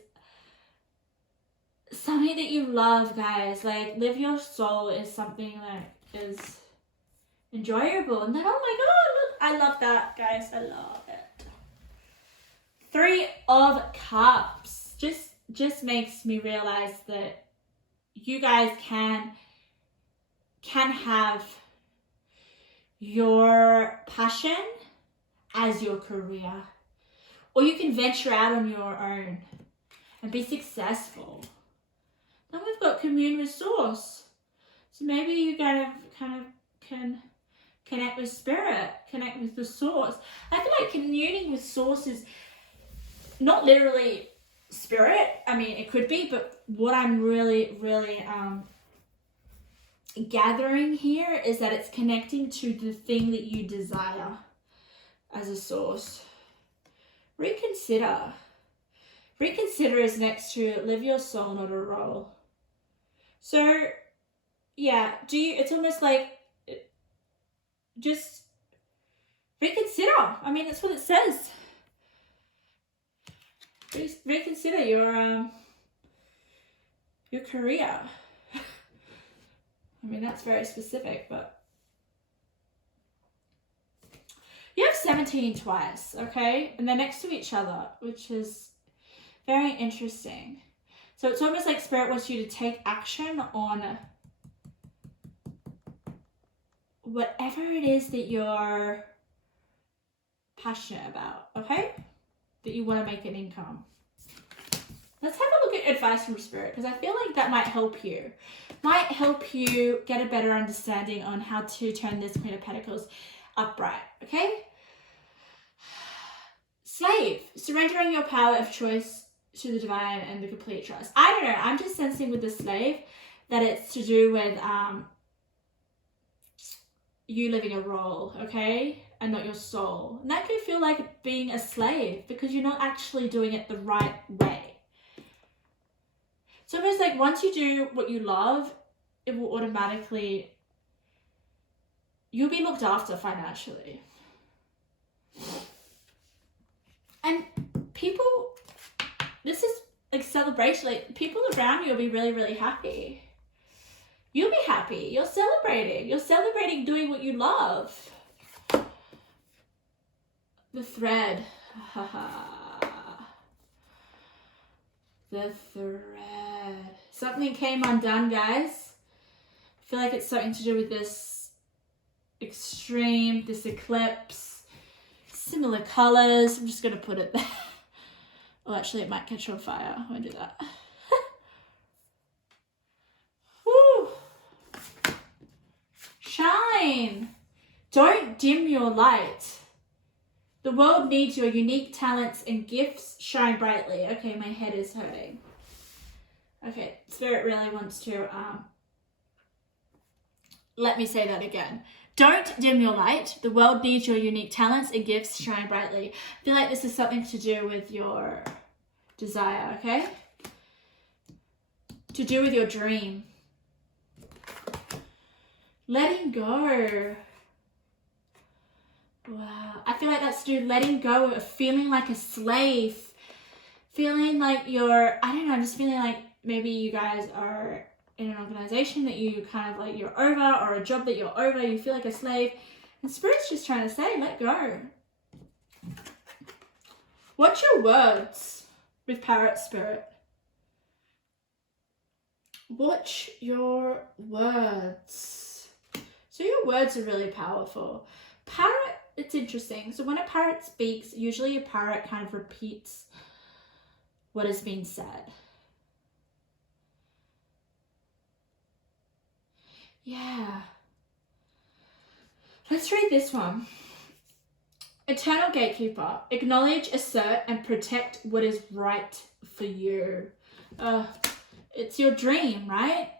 something that you love, guys. Like, live your soul is something that is enjoyable. And then, oh my God, look, I love that, guys. I love it. 3 of Cups just makes me realize that you guys can have your passion as your career, or you can venture out on your own and be successful. Then we've got commune with source. So maybe you kind of can connect with spirit, connect with the source. I feel like communing with source is not literally spirit. I mean, it could be, but what I'm really gathering here is that it's connecting to the thing that you desire as a source. Reconsider is next to live your soul, not a role. So yeah, it's almost like, just reconsider. I mean, that's what it says. Reconsider your career. I mean, that's very specific, but you have 17 twice, okay? And they're next to each other, which is very interesting. So it's almost like Spirit wants you to take action on whatever it is that you're passionate about, okay? That you want to make an income. Let's have a look at advice from Spirit, because I feel like that might help you. Might help you get a better understanding on how to turn this Queen of Pentacles upright, okay? Slave, surrendering your power of choice to the divine and the complete trust. I don't know, I'm just sensing with the slave that it's to do with you living a role, okay? And not your soul. And that can feel like being a slave because you're not actually doing it the right way. It's almost like once you do what you love, it will automatically, you'll be looked after financially. And people, this is like celebration, like people around you will be really, really happy. You'll be happy. You're celebrating. You're celebrating doing what you love. The thread. The thread. Something came undone, guys. I feel like it's something to do with this extreme, this eclipse. Similar colors. I'm just going to put it there. Oh, actually, it might catch on fire. I won't do that. Woo. Shine. Don't dim your light. The world needs your unique talents and gifts. Shine brightly. Okay, my head is hurting. Okay, Spirit really wants to let me say that again. Don't dim your light. The world needs your unique talents and gifts. Shine brightly. I feel like this is something to do with your desire, okay? To do with your dream. Letting go. Wow. I feel like that's to do letting go of feeling like a slave. Feeling like you're, I don't know, I'm just feeling like maybe you guys are in an organization that you kind of like you're over, or a job that you're over, you feel like a slave. And Spirit's just trying to say, let go. Watch your words with Parrot Spirit. Watch your words. So your words are really powerful. Parrot, it's interesting. So when a parrot speaks, usually a parrot kind of repeats what has been said. Yeah. Let's read this one. Eternal gatekeeper, acknowledge, assert, and protect what is right for you. It's your dream, right?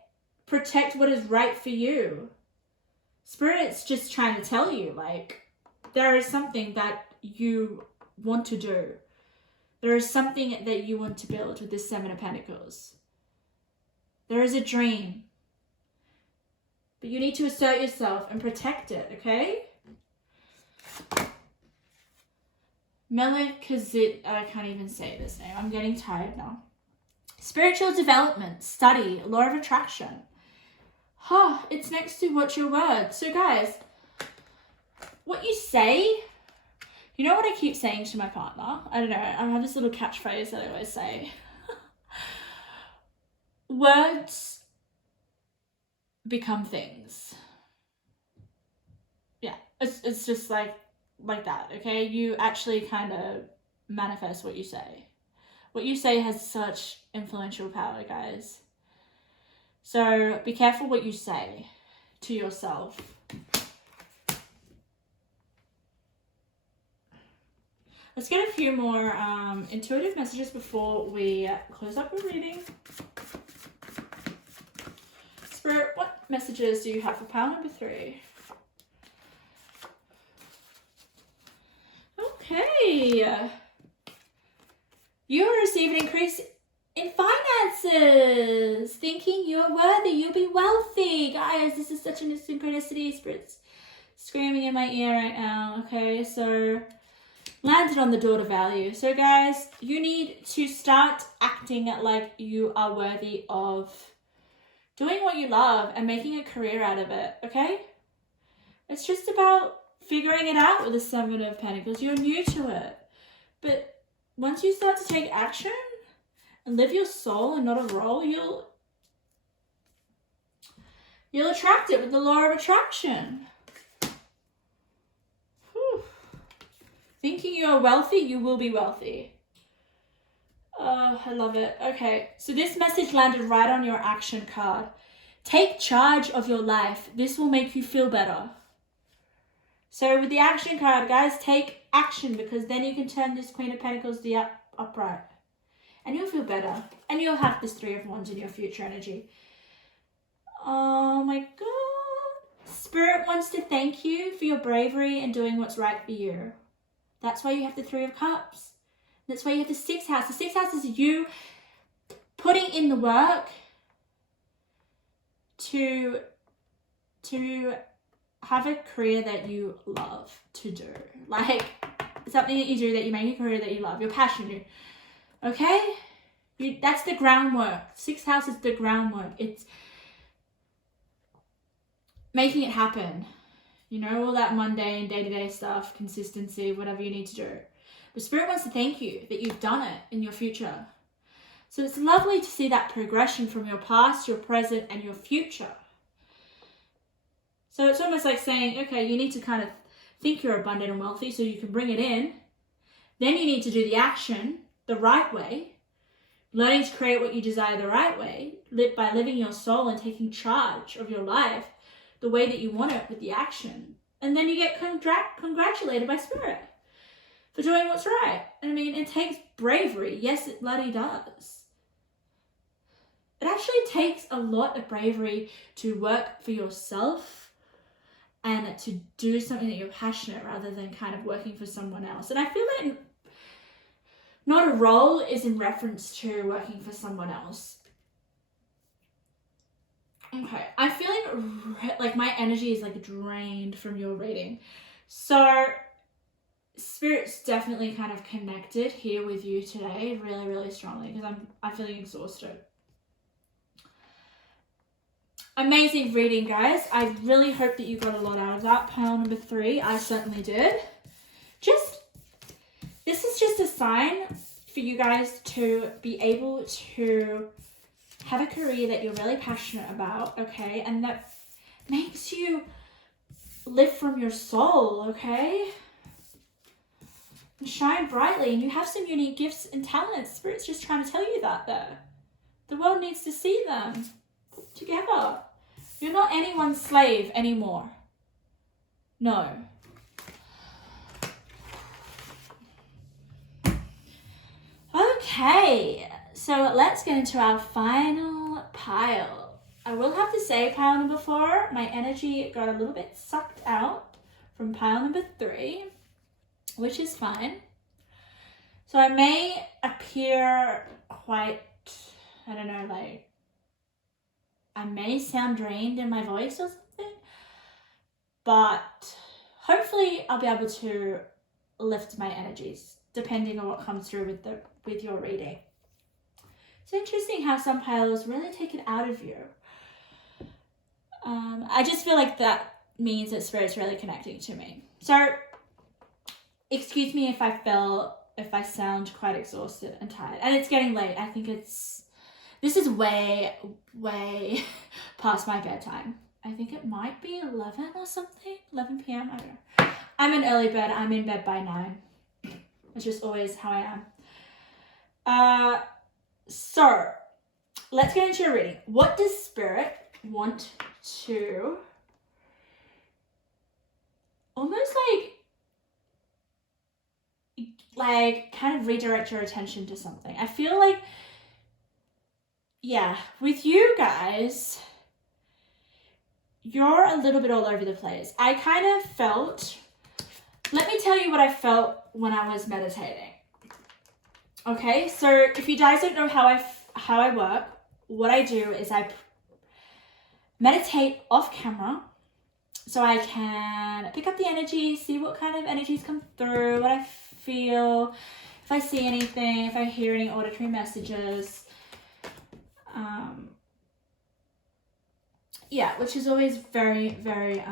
Protect what is right for you. Spirit's just trying to tell you, like, there is something that you want to do. There is something that you want to build with this Seven of Pentacles. There is a dream. But you need to assert yourself and protect it, okay? Melchizedek, I can't even say this name. I'm getting tired now. Spiritual development, study, law of attraction. It's next to watch your words. So guys, what you say, you know what I keep saying to my partner? I don't know, I have this little catchphrase that I always say. Words become things. Yeah, it's just like that, okay? You actually kind of manifest what you say. What you say has such influential power, guys. So be careful what you say to yourself. Let's get a few more intuitive messages before we close up the reading. Spirit, what messages do you have for pile number 3? Okay. You will receive an increase in finances. Thinking you're worthy, you'll be wealthy. Guys, this is such a synchronicity. Spirit's screaming in my ear right now. Okay, so landed on the daughter value. So guys, you need to start acting like you are worthy of doing what you love and making a career out of it, okay? It's just about figuring it out with the Seven of Pentacles. You're new to it. But once you start to take action and live your soul and not a role, you'll attract it with the law of attraction. Whew. Thinking you are wealthy, you will be wealthy. Oh, I love it. Okay, so this message landed right on your action card. Take charge of your life. This will make you feel better. So with the action card, guys, take action, because then you can turn this Queen of Pentacles the upright. And you'll feel better. And you'll have this Three of Wands in your future energy. Oh my God. Spirit wants to thank you for your bravery and doing what's right for you. That's why you have the Three of Cups. That's why you have the 6th house. The 6th house is you putting in the work to have a career that you love to do. Like something that you do, that you make a career that you love. You're passionate. Okay? That's the groundwork. 6th house is the groundwork. It's making it happen. You know, all that mundane, day-to-day stuff, consistency, whatever you need to do. But Spirit wants to thank you that you've done it in your future. So it's lovely to see that progression from your past, your present, and your future. So it's almost like saying, okay, you need to kind of think you're abundant and wealthy so you can bring it in. Then you need to do the action the right way, learning to create what you desire the right way, by living your soul and taking charge of your life the way that you want it with the action. And then you get congratulated by Spirit for doing what's right. I mean, it takes bravery. Yes, it bloody does. It actually takes a lot of bravery to work for yourself and to do something that you're passionate rather than kind of working for someone else. And I feel that not a role is in reference to working for someone else. Okay, I'm feeling like my energy is like drained from your reading. So Spirit's definitely kind of connected here with you today really, really strongly because I'm feeling exhausted. Amazing reading, guys. I really hope that you got a lot out of that. Pile number 3, I certainly did. This is just a sign for you guys to be able to have a career that you're really passionate about, okay? And that makes you live from your soul, okay? And shine brightly, and you have some unique gifts and talents. Spirit's just trying to tell you that there. The world needs to see them together. You're not anyone's slave anymore. No. Okay, so let's get into our final pile. I will have to say pile number 4, my energy got a little bit sucked out from pile number 3, which is fine. So I may appear quite, I don't know, like, I may sound drained in my voice or something, but hopefully I'll be able to lift my energies depending on what comes through with your reading. It's interesting how some piles really take it out of you. I just feel like that means that Spirit's really connecting to me. So excuse me if I sound quite exhausted and tired. And it's getting late. I think this is way, way past my bedtime. I think it might be 11 or something. 11 p.m. I don't know. I'm an early bird. I'm in bed by 9. It's just always how I am. So let's get into your reading. What does Spirit want to almost like kind of redirect your attention to something? I feel like, yeah, with you guys, you're a little bit all over the place. I kind of felt, let me tell you what I felt when I was meditating. Okay, so if you guys don't know how I work, what I do is I meditate off camera so I can pick up the energy, see what kind of energies come through, what I feel, if I see anything, if I hear any auditory messages. Yeah, which is always very, very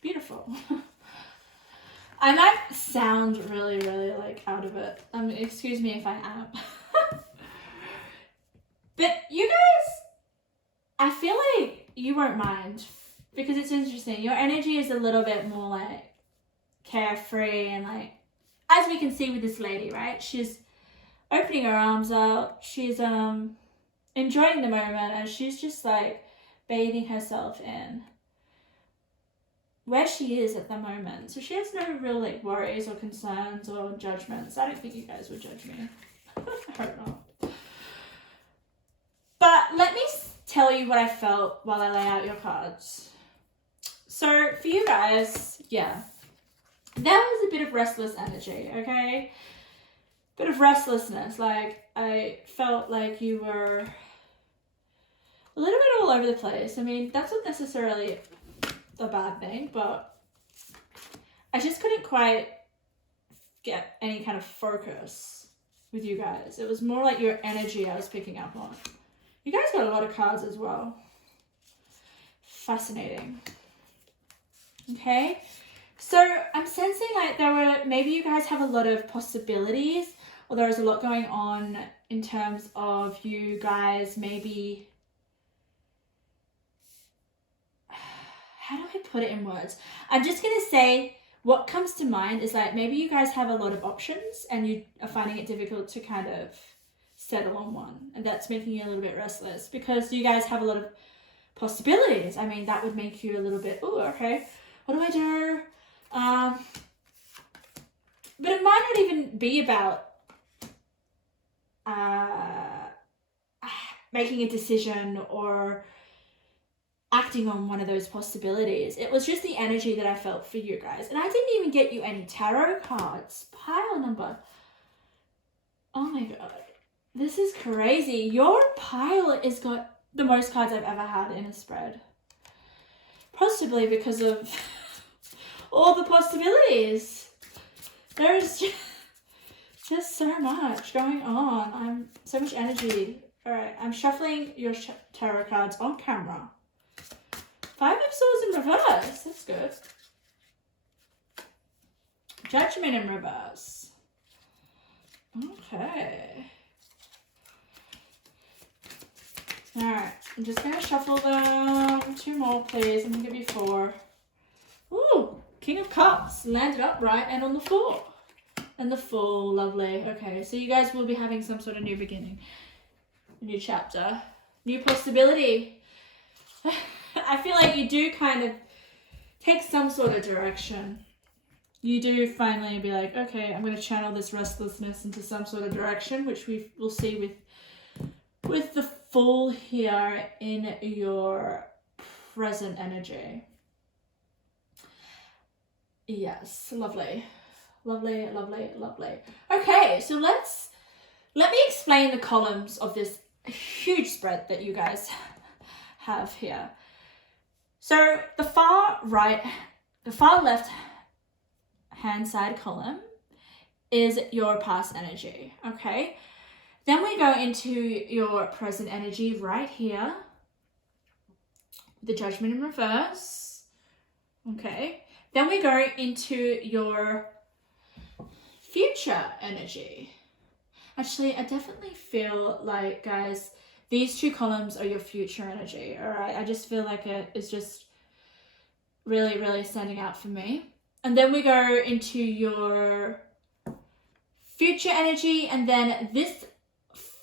beautiful. I might sound really, really like out of it. Excuse me if I am. But you guys, I feel like you won't mind because it's interesting. Your energy is a little bit more like carefree and like, as we can see with this lady, right? She's opening her arms out. She's enjoying the moment and she's just like bathing herself in where she is at the moment. So she has no real like worries or concerns or judgments. I don't think you guys would judge me. I hope not. But let me tell you what I felt while I lay out your cards. So for you guys, yeah, there was a bit of restless energy, okay? Bit of restlessness. Like I felt like you were a little bit all over the place. I mean, that's not necessarily a bad thing, but I just couldn't quite get any kind of focus with you guys. It was more like your energy I was picking up on. You guys got a lot of cards as well. Fascinating. Okay, so I'm sensing like maybe you guys have a lot of possibilities or there is a lot going on in terms of you guys maybe, how do I put it in words? I'm just going to say what comes to mind is like maybe you guys have a lot of options and you are finding it difficult to kind of settle on one. And that's making you a little bit restless because you guys have a lot of possibilities. I mean, that would make you a little bit, oh, okay, what do I do? But it might not even be about making a decision or acting on one of those possibilities. It was just the energy that I felt for you guys. And I didn't even get you any tarot cards. Pile number. Oh my god. This is crazy. Your pile has got the most cards I've ever had in a spread. Possibly because of all the possibilities. There's just so much going on. So much energy. Alright, I'm shuffling your tarot cards on camera. 5 of Swords in reverse. That's good. Judgment in reverse. Okay. Alright, I'm just going to shuffle them. 2 more, please. I'm going to give you 4. Ooh, King of Cups. Landed upright and on the 4. And the Fool. Lovely. Okay, so you guys will be having some sort of new beginning. New chapter. New possibility. I feel like you do kind of take some sort of direction. You do finally be like, okay, I'm going to channel this restlessness into some sort of direction, which we will see with the Fool here in your present energy. Yes, lovely. Lovely, lovely, lovely. Okay, so let me explain the columns of this huge spread that you guys have here. So the far left hand side column is your past energy, okay? Then we go into your present energy right here, the Judgment in reverse, okay? Then we go into your future energy. Actually, I definitely feel like, guys, these 2 columns are your future energy, all right? I just feel like it is just really, really standing out for me. And then we go into your future energy, and then this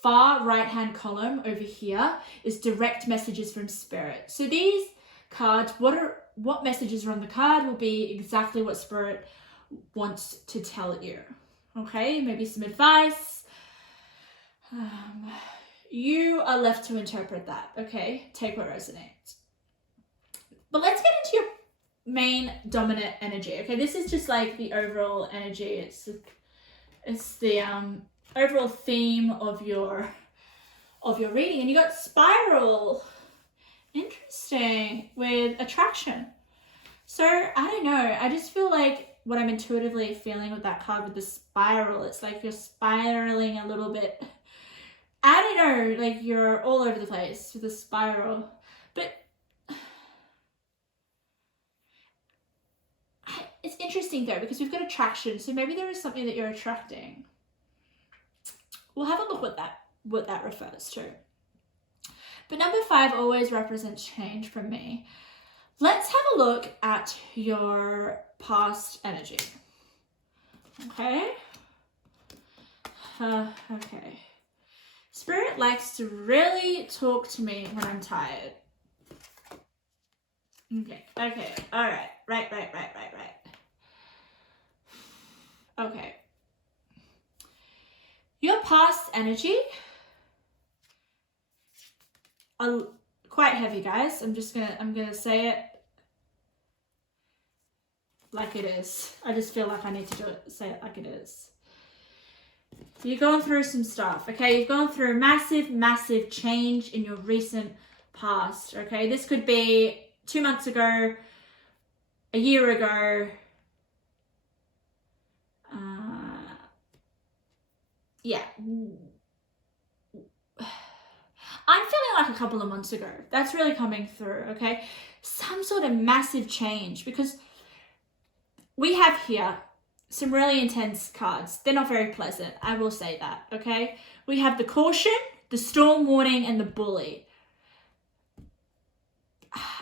far right-hand column over here is direct messages from Spirit. So these cards, what messages are on the card will be exactly what Spirit wants to tell you, okay? Maybe some advice. You are left to interpret that, okay? Take what resonates. But let's get into your main dominant energy, okay? This is just like the overall energy. It's the overall theme of your reading. And you got Spiral. Interesting. With attraction. So, I don't know. I just feel like what I'm intuitively feeling with that card with the spiral, it's like you're spiraling a little bit. I don't know, like you're all over the place with the spiral. But it's interesting though, because we've got attraction. So maybe there is something that you're attracting. We'll have a look what that refers to. But number 5 always represents change from me. Let's have a look at your past energy. Okay. Okay. Spirit likes to really talk to me when I'm tired. Okay. All right. Right. Okay. Your past energy are quite heavy, guys. I'm gonna say it like it is. I just feel like I need to say it like it is. You're going through some stuff, okay? You've gone through massive change in your recent past, okay? This could be 2 months ago, a year ago. Yeah. I'm feeling like a couple of months ago. That's really coming through, okay? Some sort of massive change, because we have here some really intense cards. They're not very pleasant, I will say that, okay? We have the caution, the storm warning, and the bully.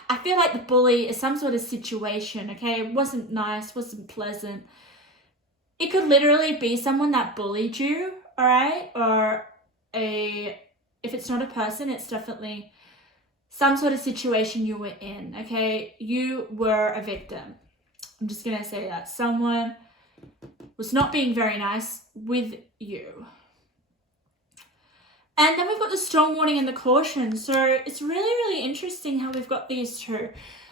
I feel like the bully is some sort of situation, okay? It wasn't nice, wasn't pleasant. It could literally be someone that bullied you, all right? Or if it's not a person, it's definitely some sort of situation you were in, okay? You were a victim. I'm just going to say that. Someone was not being very nice with you. And then we've got the storm warning and the caution. So it's really, really interesting how we've got these two.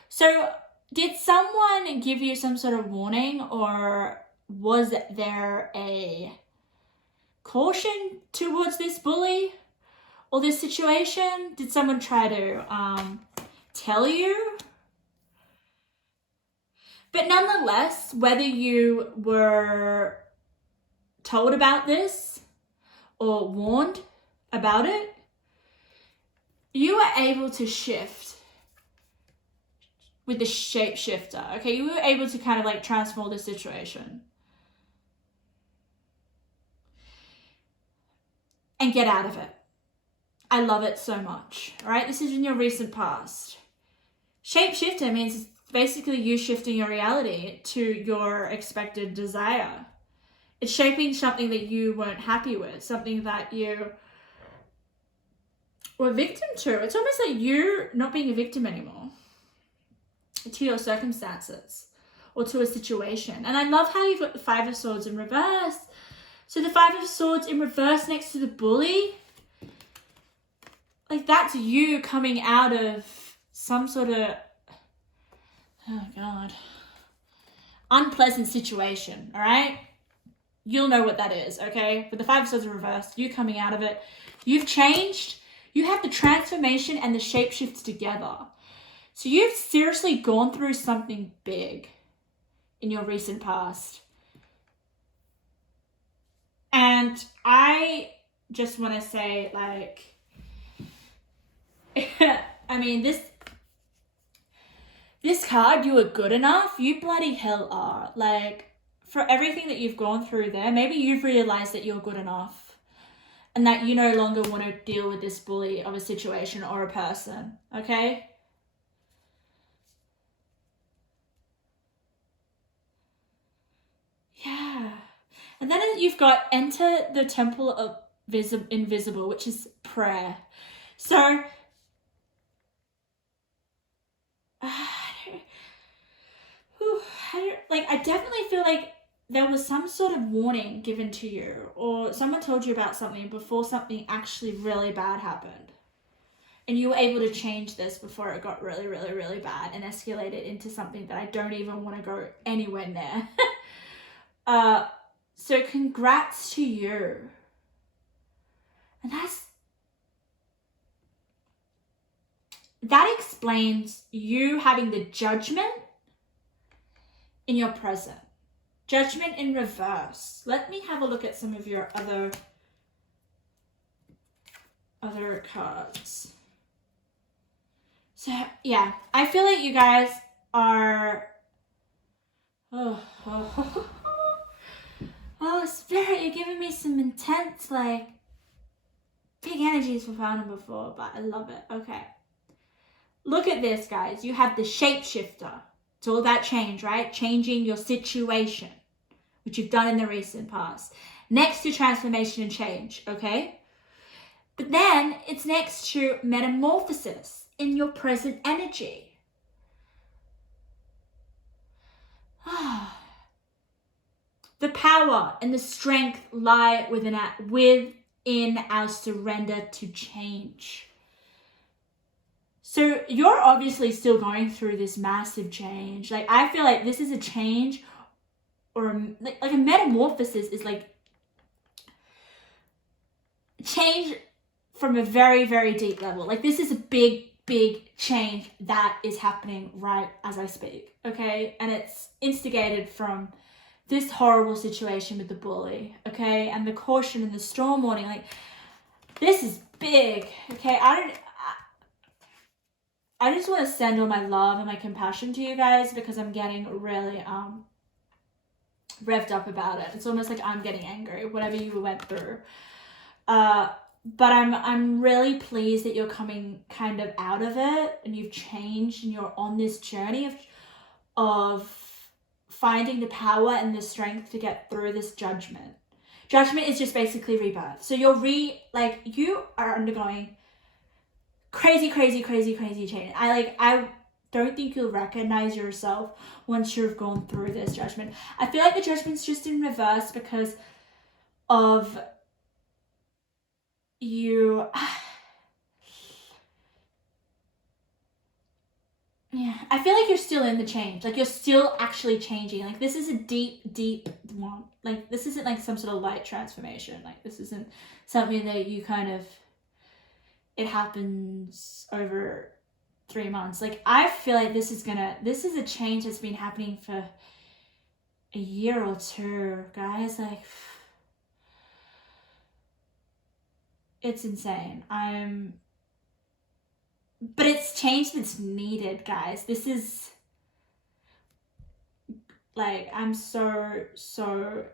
So did someone give you some sort of warning, or was there a caution towards this bully or this situation? Did someone try to tell you? But nonetheless, whether you were told about this or warned about it, you were able to shift with the shapeshifter, okay? You were able to kind of like transform the situation and get out of it. I love it so much, all right? This is in your recent past. Shapeshifter means basically you shifting your reality to your expected desire. It's shaping something that you weren't happy with, something that you were a victim to. It's almost like you're not being a victim anymore to your circumstances or to a situation. And I love how you've got the Five of Swords in reverse. So the Five of Swords in reverse next to the bully, like that's you coming out of some sort of, oh God, unpleasant situation, all right? You'll know what that is, okay? With the Five of Swords in reverse, you coming out of it. You've changed. You have the transformation and the shapeshift together. So you've seriously gone through something big in your recent past. And I just want to say, like, I mean, this card, you are good enough. You bloody hell are. Like, for everything that you've gone through there, maybe you've realized that you're good enough and that you no longer want to deal with this bully of a situation or a person, okay? Yeah. And then you've got enter the temple of invisible, which is prayer. So, I definitely feel like there was some sort of warning given to you, or someone told you about something before something actually really bad happened. And you were able to change this before it got really, really, really bad and escalated into something that I don't even want to go anywhere near. So congrats to you. And that explains you having the judgment in your present. Judgment in reverse. Let me have a look at some of your other cards. So, yeah, I feel like you guys are... Oh, Spirit, you're giving me some intense, like, big energies for found before, but I love it. Okay. Look at this, guys. You have the shapeshifter. It's all about change, right? Changing your situation, which you've done in the recent past. Next to transformation and change, okay? But then it's next to metamorphosis in your present energy. The power and the strength lie within our surrender to change. So you're obviously still going through this massive change. Like, I feel like this is a change, or like a metamorphosis is like change from a very, very deep level. Like, this is a big, big change that is happening right as I speak, okay? And it's instigated from this horrible situation with the bully, okay? And the caution and the storm warning, like, this is big, okay? I just want to send all my love and my compassion to you guys, because I'm getting really revved up about it. It's almost like I'm getting angry, whatever you went through. But I'm really pleased that you're coming kind of out of it and you've changed and you're on this journey of finding the power and the strength to get through this judgment. Judgment is just basically rebirth. So you are undergoing crazy change. I don't think you'll recognize yourself once you've gone through this judgment. I feel like the judgment's just in reverse because of you. Yeah, I feel like you're still in the change. Like, you're still actually changing. Like, this is a deep one. Like, this isn't like some sort of light transformation. Like, this isn't something that you kind of, it happens over 3 months. Like, I feel like this is a change that's been happening for a year or two, guys. Like, it's insane. But it's change that's needed, guys. This is, like, I'm so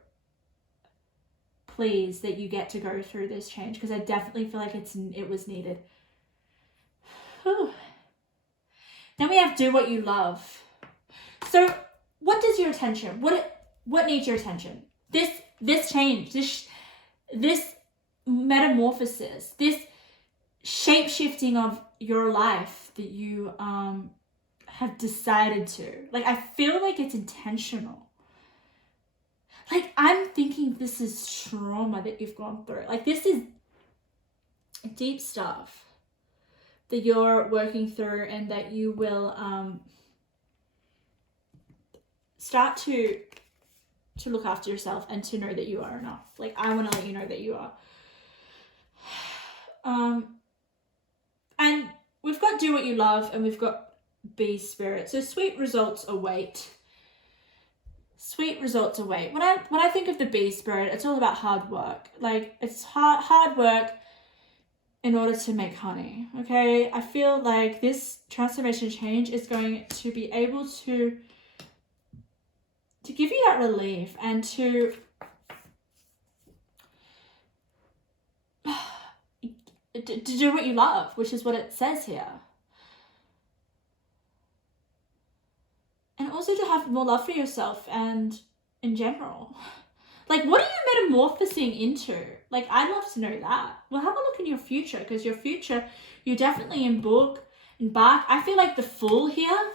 pleased that you get to go through this change, because I definitely feel like it was needed. Whew. Then we have do what you love. So what does your attention, what needs your attention? This change, this metamorphosis, this shape-shifting of your life that you have decided to. Like, I feel like it's intentional. Like, I'm thinking this is trauma that you've gone through. Like, this is deep stuff that you're working through, and that you will start to look after yourself and to know that you are enough. Like, I want to let you know that you are. And we've got do what you love, and we've got be spirit. So sweet results await. Sweet results await. When I think of the bee spirit, it's all about hard work. Like, it's hard work in order to make honey. Okay, I feel like this transformation change is going to be able to give you that relief and to do what you love, which is what it says here. And also to have more love for yourself and in general. Like, what are you metamorphosing into? Like, I'd love to know that. Well, have a look in your future, because your future, you definitely embark. I feel like the Fool here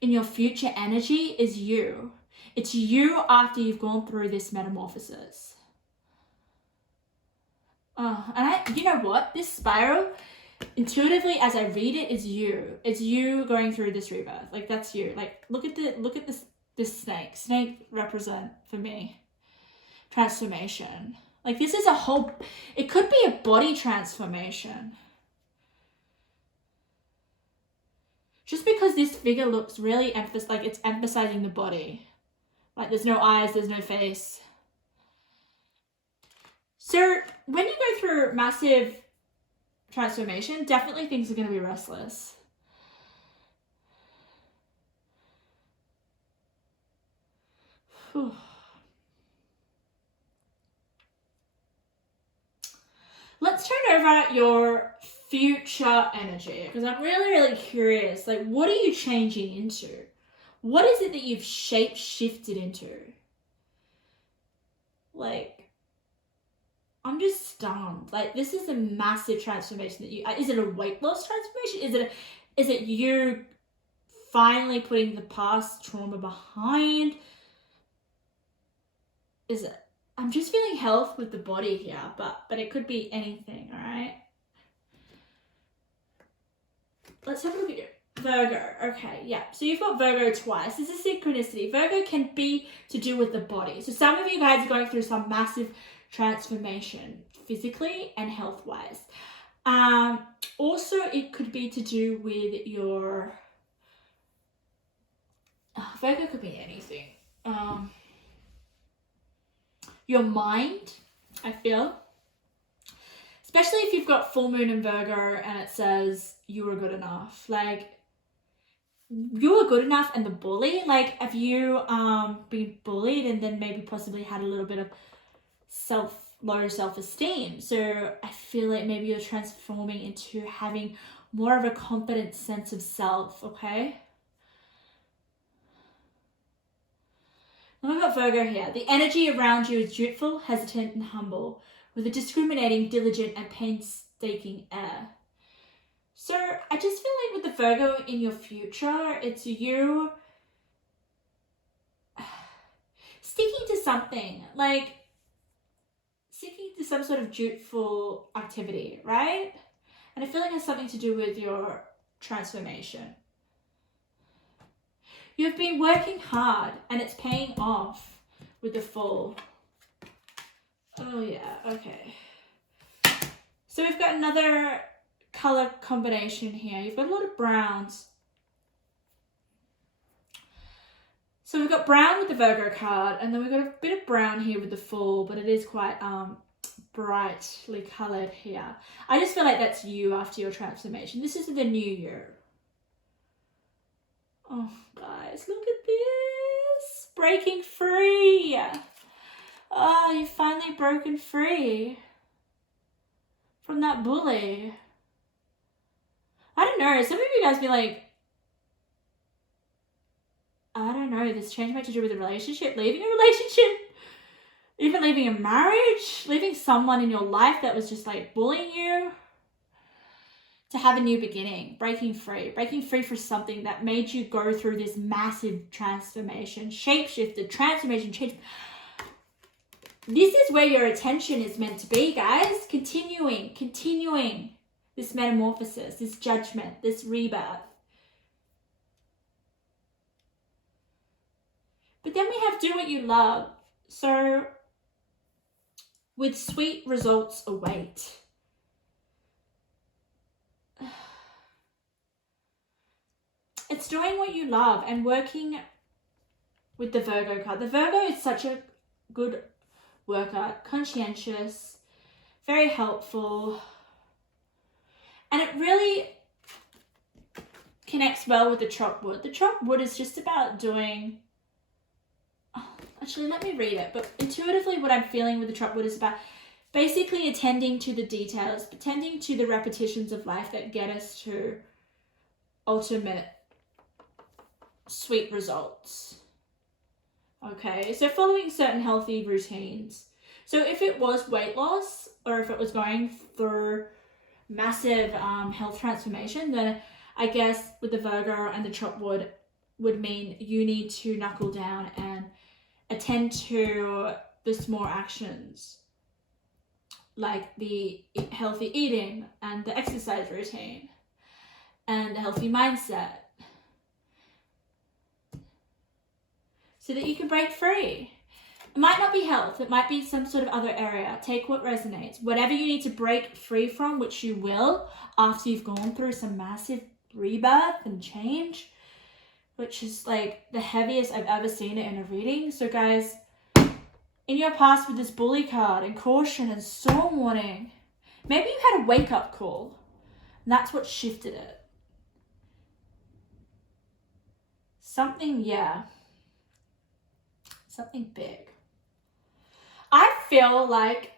in your future energy is you. It's you after you've gone through this metamorphosis. And you know what? This spiral, intuitively, as I read it, is you. It's you going through this rebirth. Like, that's you. Like, look at this snake. Snake represent for me transformation. Like, this is it could be a body transformation. Just because this figure looks really like it's emphasizing the body. Like, there's no eyes, there's no face. So when you go through massive transformation, definitely things are going to be restless. Whew. Let's turn over your future energy, because I'm really curious. Like, what are you changing into? What is it that you've shape-shifted into? Like, I'm just stunned. Like, this is a massive transformation that you, is it a weight loss transformation? Is it you finally putting the past trauma behind? Is it, I'm just feeling health with the body here, but it could be anything, all right? Let's have a look at you. Virgo, okay, yeah. So you've got Virgo twice. This is synchronicity. Virgo can be to do with the body. So some of you guys are going through some massive transformation physically and health-wise. Also, it could be to do with your... Virgo could be anything. Your mind, I feel. Especially if you've got full moon in Virgo and it says you were good enough. Like, you were good enough and the bully. Like, have you been bullied and then maybe possibly had a little bit of low self-esteem? So I feel like maybe you're transforming into having more of a confident sense of self, okay? Then we've got Virgo here. The energy around you is dutiful, hesitant, and humble, with a discriminating, diligent, and painstaking air. So I just feel like with the Virgo in your future, it's you sticking to something, like sticking to some sort of dutiful activity, right? And I feel like it has something to do with your transformation. You've been working hard and it's paying off with the Fool. Oh yeah, okay. So we've got another color combination here. You've got a lot of browns. So we've got brown with the Virgo card, and then we've got a bit of brown here with the Fool, but it is quite brightly colored here. I just feel like that's you after your transformation. This is the new year. Oh, guys, look at this. Breaking free. Oh, you've finally broken free from that bully. I don't know. Some of you guys be like, I don't know, this change might to do with a relationship, leaving a relationship, even leaving a marriage, leaving someone in your life that was just like bullying you, to have a new beginning, breaking free for something that made you go through this massive transformation, shapeshifted, transformation, change. This is where your attention is meant to be, guys. Continuing this metamorphosis, this judgment, this rebirth. But then we have do what you love. So, with sweet results await. It's doing what you love and working with the Virgo card. The Virgo is such a good worker, conscientious, very helpful. And it really connects well with the Chop Wood. The Chop Wood is just about doing... Actually, let me read it. But intuitively, what I'm feeling with the Chop Wood is about basically attending to the details, attending to the repetitions of life that get us to ultimate sweet results. Okay, so following certain healthy routines. So if it was weight loss, or if it was going through massive health transformation, then I guess with the Virgo and the Chop Wood would mean you need to knuckle down and attend to the small actions, like the healthy eating and the exercise routine and the healthy mindset, so that you can break free. It might not be health, it might be some sort of other area. Take what resonates. Whatever you need to break free from, which you will after you've gone through some massive rebirth and change, which is like the heaviest I've ever seen it in a reading. So guys, in your past with this bully card and caution and storm warning, maybe you had a wake-up call and that's what shifted it. Something, yeah. Something big. I feel like,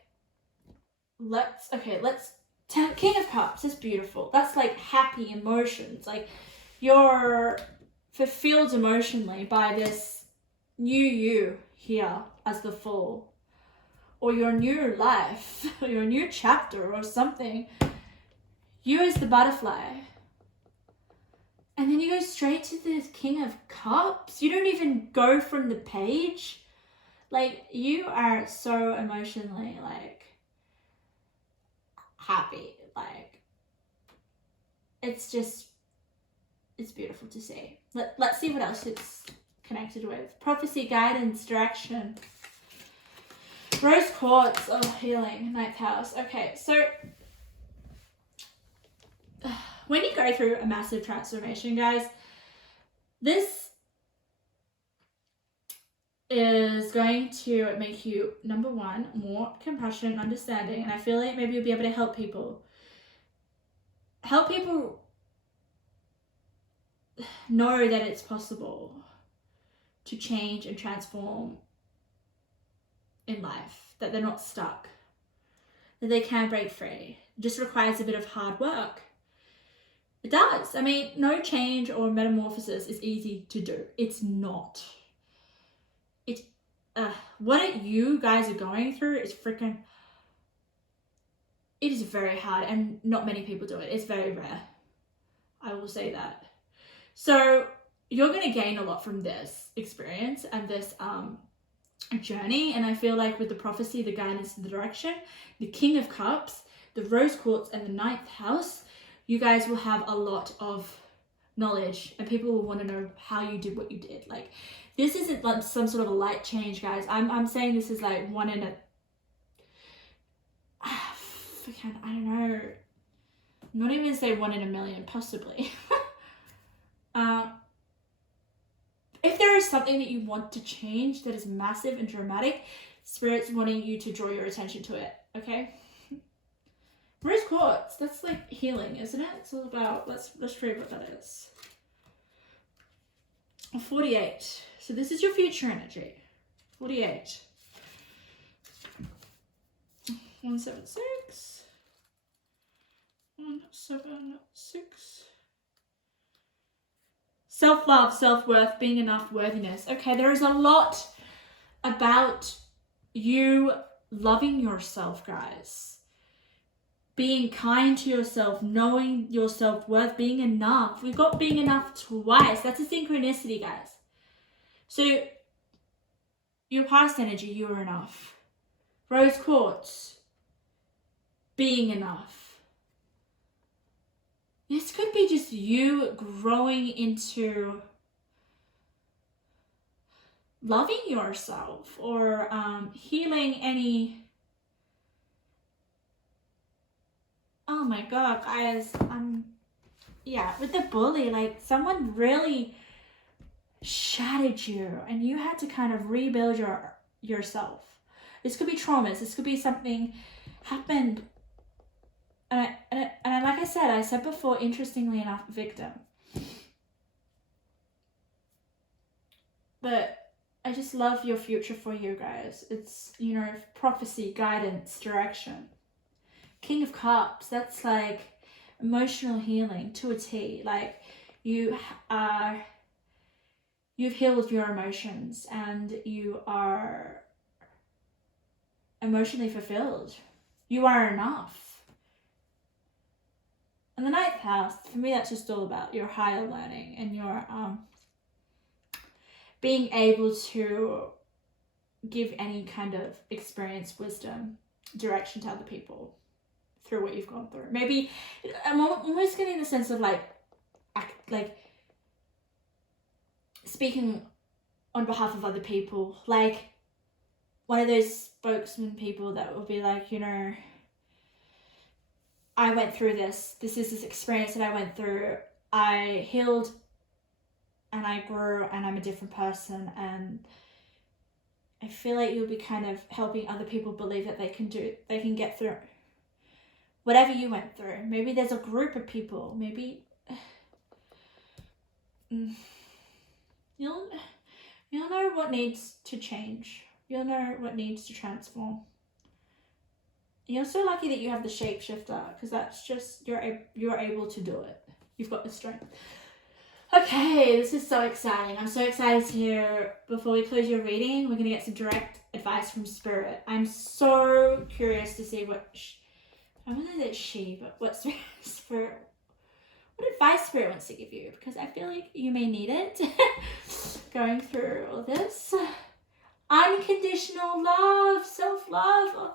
King of Cups is beautiful. That's like happy emotions. Like you're fulfilled emotionally by this new you here as the Fool, or your new life, or your new chapter or something. You as the butterfly. And then you go straight to the King of Cups. You don't even go from the page. Like, you are so emotionally, like, happy. Like, it's just, it's beautiful to see. Let's see what else it's connected with. Prophecy, guidance, direction. Rose quartz, oh, healing, ninth house. Okay, so when you go through a massive transformation, guys, this is going to make you, number one, more compassionate and understanding. And I feel like maybe you'll be able to help people know that it's possible to change and transform in life, that they're not stuck, that they can break free. It just requires a bit of hard work. It does. I mean, no change or metamorphosis is easy to do. It's not. What you guys are going through is freaking, it is very hard, and not many people do it. It's very rare. I will say that. So you're going to gain a lot from this experience and this journey. And I feel like with the prophecy, the guidance, the direction, the King of Cups, the Rose Quartz, and the Ninth House, you guys will have a lot of knowledge, and people will want to know how you did what you did. Like, this isn't like some sort of a light change, guys. I'm saying this is like one in a, I don't know, not even say 1 in a million, possibly. If there is something that you want to change that is massive and dramatic, Spirit's wanting you to draw your attention to it, okay? Rose Quartz, that's like healing, isn't it? It's all about, let's read what that is. 48. So this is your future energy. 48. 176. 176. Self-love, self-worth, being enough, worthiness. Okay, there is a lot about you loving yourself, guys. Being kind to yourself, knowing your self-worth, being enough. We've got being enough twice. That's a synchronicity, guys. So, your past energy, you are enough. Rose Quartz, being enough. This could be just you growing into loving yourself, or healing any... Oh my God, guys. Yeah, with the bully, like someone really shattered you and you had to kind of rebuild yourself. This could be traumas. This could be something happened. And like I said before, interestingly enough, victim. But I just love your future for you guys. It's, you know, prophecy, guidance, direction. King of Cups, that's like emotional healing to a T. Like, you've healed your emotions and you are emotionally fulfilled. You are enough. And the Ninth House, for me, that's just all about your higher learning and your being able to give any kind of experience, wisdom, direction to other people through what you've gone through. Maybe I'm almost getting the sense of like speaking on behalf of other people, like one of those spokesman people that will be like, you know, I went through this is this experience that I went through, I healed and I grew and I'm a different person, and I feel like you'll be kind of helping other people believe that they can get through whatever you went through. Maybe there's a group of people, maybe you'll know what needs to change. You'll know what needs to transform. You're so lucky that you have the shapeshifter, because that's just, you're able to do it. You've got the strength. Okay, this is so exciting. I'm so excited to hear, before we close your reading, we're going to get some direct advice from Spirit. I'm so curious to see what, I don't know that it's she, but what Spirit, what advice Spirit wants to give you, because I feel like you may need it going through all this. Unconditional love, self-love.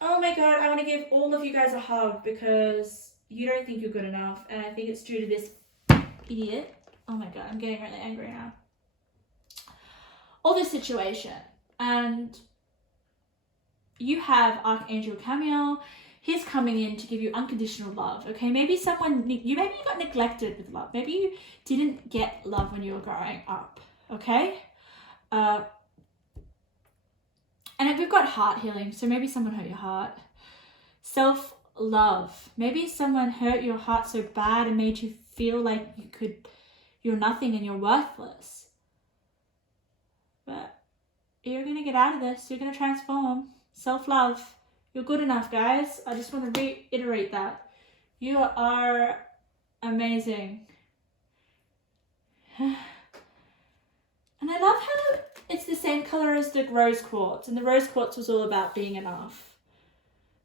Oh my God, I want to give all of you guys a hug because you don't think you're good enough, and I think it's due to this idiot. Oh my God, I'm getting really angry now. All this situation, and you have Archangel Camiel. He's coming in to give you unconditional love, okay? Maybe maybe you got neglected with love. Maybe you didn't get love when you were growing up, okay? And we've got heart healing, so maybe someone hurt your heart. Self-love. Maybe someone hurt your heart so bad and made you feel like you're nothing and you're worthless. But you're going to get out of this. You're going to transform. Self-love. You're good enough, guys. I just want to reiterate that. You are amazing. And I love how it's the same color as the rose quartz. And the rose quartz was all about being enough.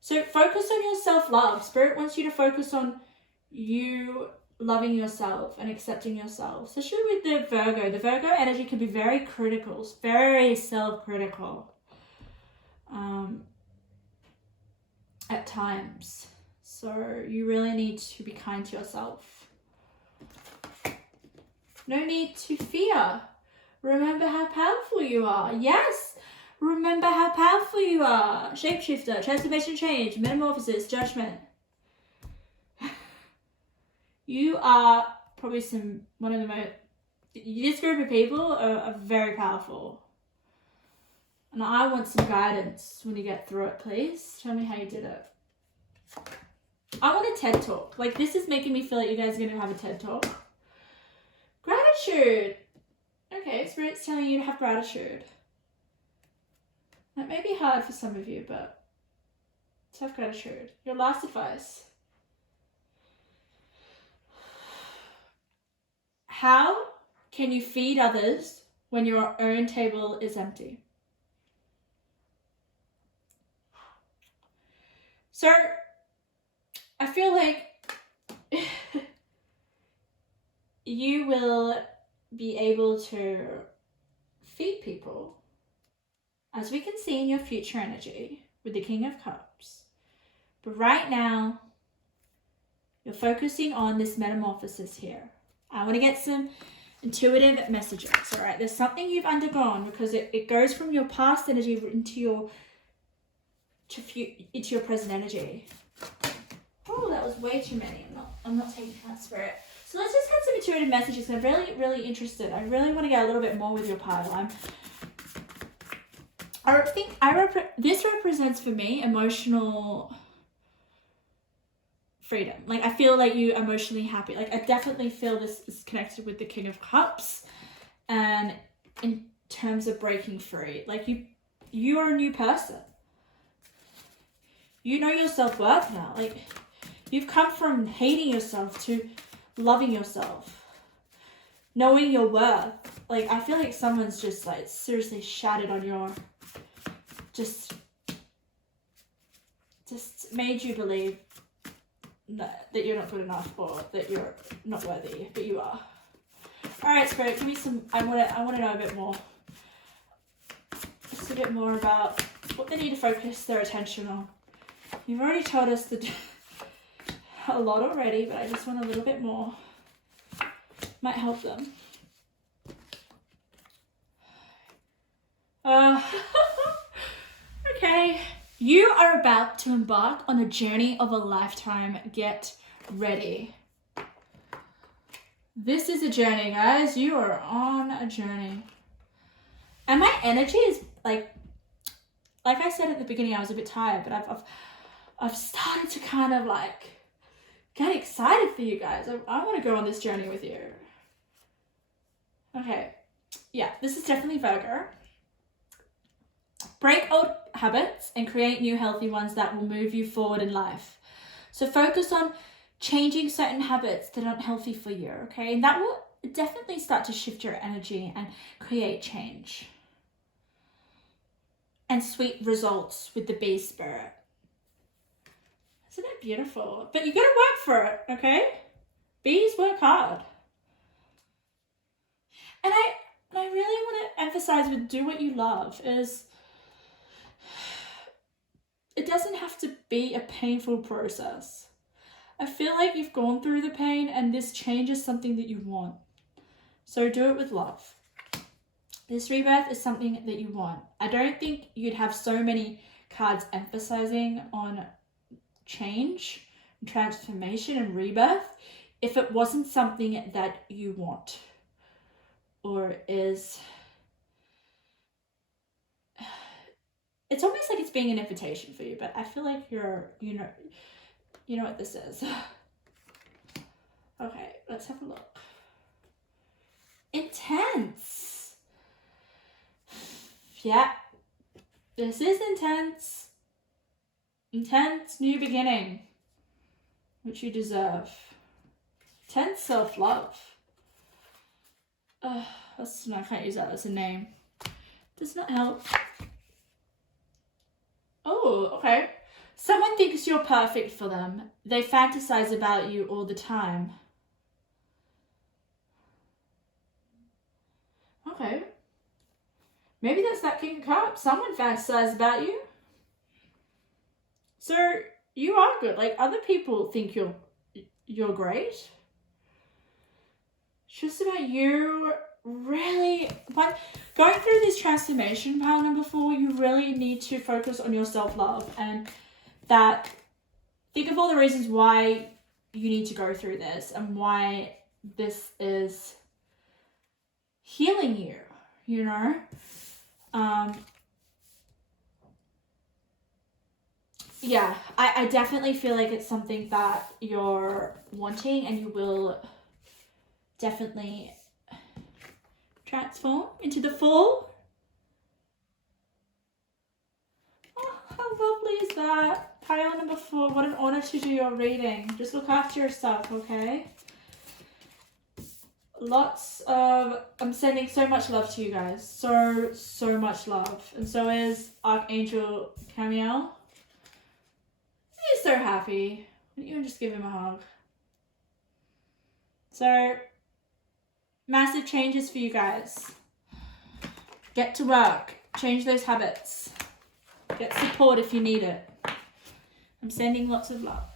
So focus on your self-love. Spirit wants you to focus on you loving yourself and accepting yourself. Especially with the Virgo. The Virgo energy can be very critical, very self-critical at times. So you really need to be kind to yourself. No need to fear. Remember how powerful you are. Yes, remember how powerful you are. Shapeshifter, transformation, change, metamorphosis, judgment. You are probably one of the most, this group of people are very powerful. And I want some guidance when you get through it, please. Tell me how you did it. I want a TED Talk. Like, this is making me feel like you guys are going to have a TED Talk. Gratitude. Okay, Spirit's telling you to have gratitude. That may be hard for some of you, but to have gratitude. Your last advice. How can you feed others when your own table is empty? So, I feel like you will be able to feed people, as we can see in your future energy with the King of Cups. But right now, you're focusing on this metamorphosis here. I want to get some intuitive messages, all right? There's something you've undergone because it goes from your past energy into your present energy. Oh, that was way too many. I'm not taking that, Spirit. So let's just have some intuitive messages. I'm really, really interested. I really want to get a little bit more with your pile. This represents for me emotional freedom. Like, I feel like you emotionally happy. Like, I definitely feel this is connected with the King of Cups, and in terms of breaking free, like you are a new person. You know your self-worth now. Like, you've come from hating yourself to loving yourself, knowing your worth. Like, I feel like someone's just like seriously shattered on your, just made you believe that you're not good enough or that you're not worthy, but you are. All right, Spirit, give me some. I want to know a bit more. Just a bit more about what they need to focus their attention on. You've already told us a lot already, but I just want a little bit more. Might help them. Okay. You are about to embark on a journey of a lifetime. Get ready. This is a journey, guys. You are on a journey. And my energy is like I said at the beginning, I was a bit tired, but I've started to kind of like get excited for you guys. I want to go on this journey with you. Okay. Yeah, this is definitely Virgo. Break old habits and create new healthy ones that will move you forward in life. So focus on changing certain habits that aren't healthy for you, okay? And that will definitely start to shift your energy and create change. And sweet results with the bee spirit. Isn't it beautiful? But you gotta work for it, okay? Bees work hard. And I really want to emphasize with do what you love is it doesn't have to be a painful process. I feel like you've gone through the pain and this change is something that you want. So do it with love. This rebirth is something that you want. I don't think you'd have so many cards emphasizing on change, transformation, and rebirth if it wasn't something that you want or is. It's almost like it's being an invitation for you, but I feel like you know what this is. Okay, let's have a look. Intense. Yeah, this is intense. Intense new beginning, which you deserve. Intense self-love. I can't use that as a name. Does not help. Oh, okay. Someone thinks you're perfect for them. They fantasize about you all the time. Okay. Maybe that's that King of Cups. Someone fantasizes about you. So you are good. Like, other people think you're great. It's just about you really, but going through this transformation part number 4, you really need to focus on your self-love, and that think of all the reasons why you need to go through this and why this is healing you, you know. Yeah, I definitely feel like it's something that you're wanting, and you will definitely transform into the fall. Oh, how lovely is that? Pile number 4, what an honor to do your reading. Just look after yourself, okay? I'm sending so much love to you guys. So much love. And so is Archangel Camiel. He's so happy. Why don't you just give him a hug? So, massive changes for you guys. Get to work. Change those habits. Get support if you need it. I'm sending lots of love.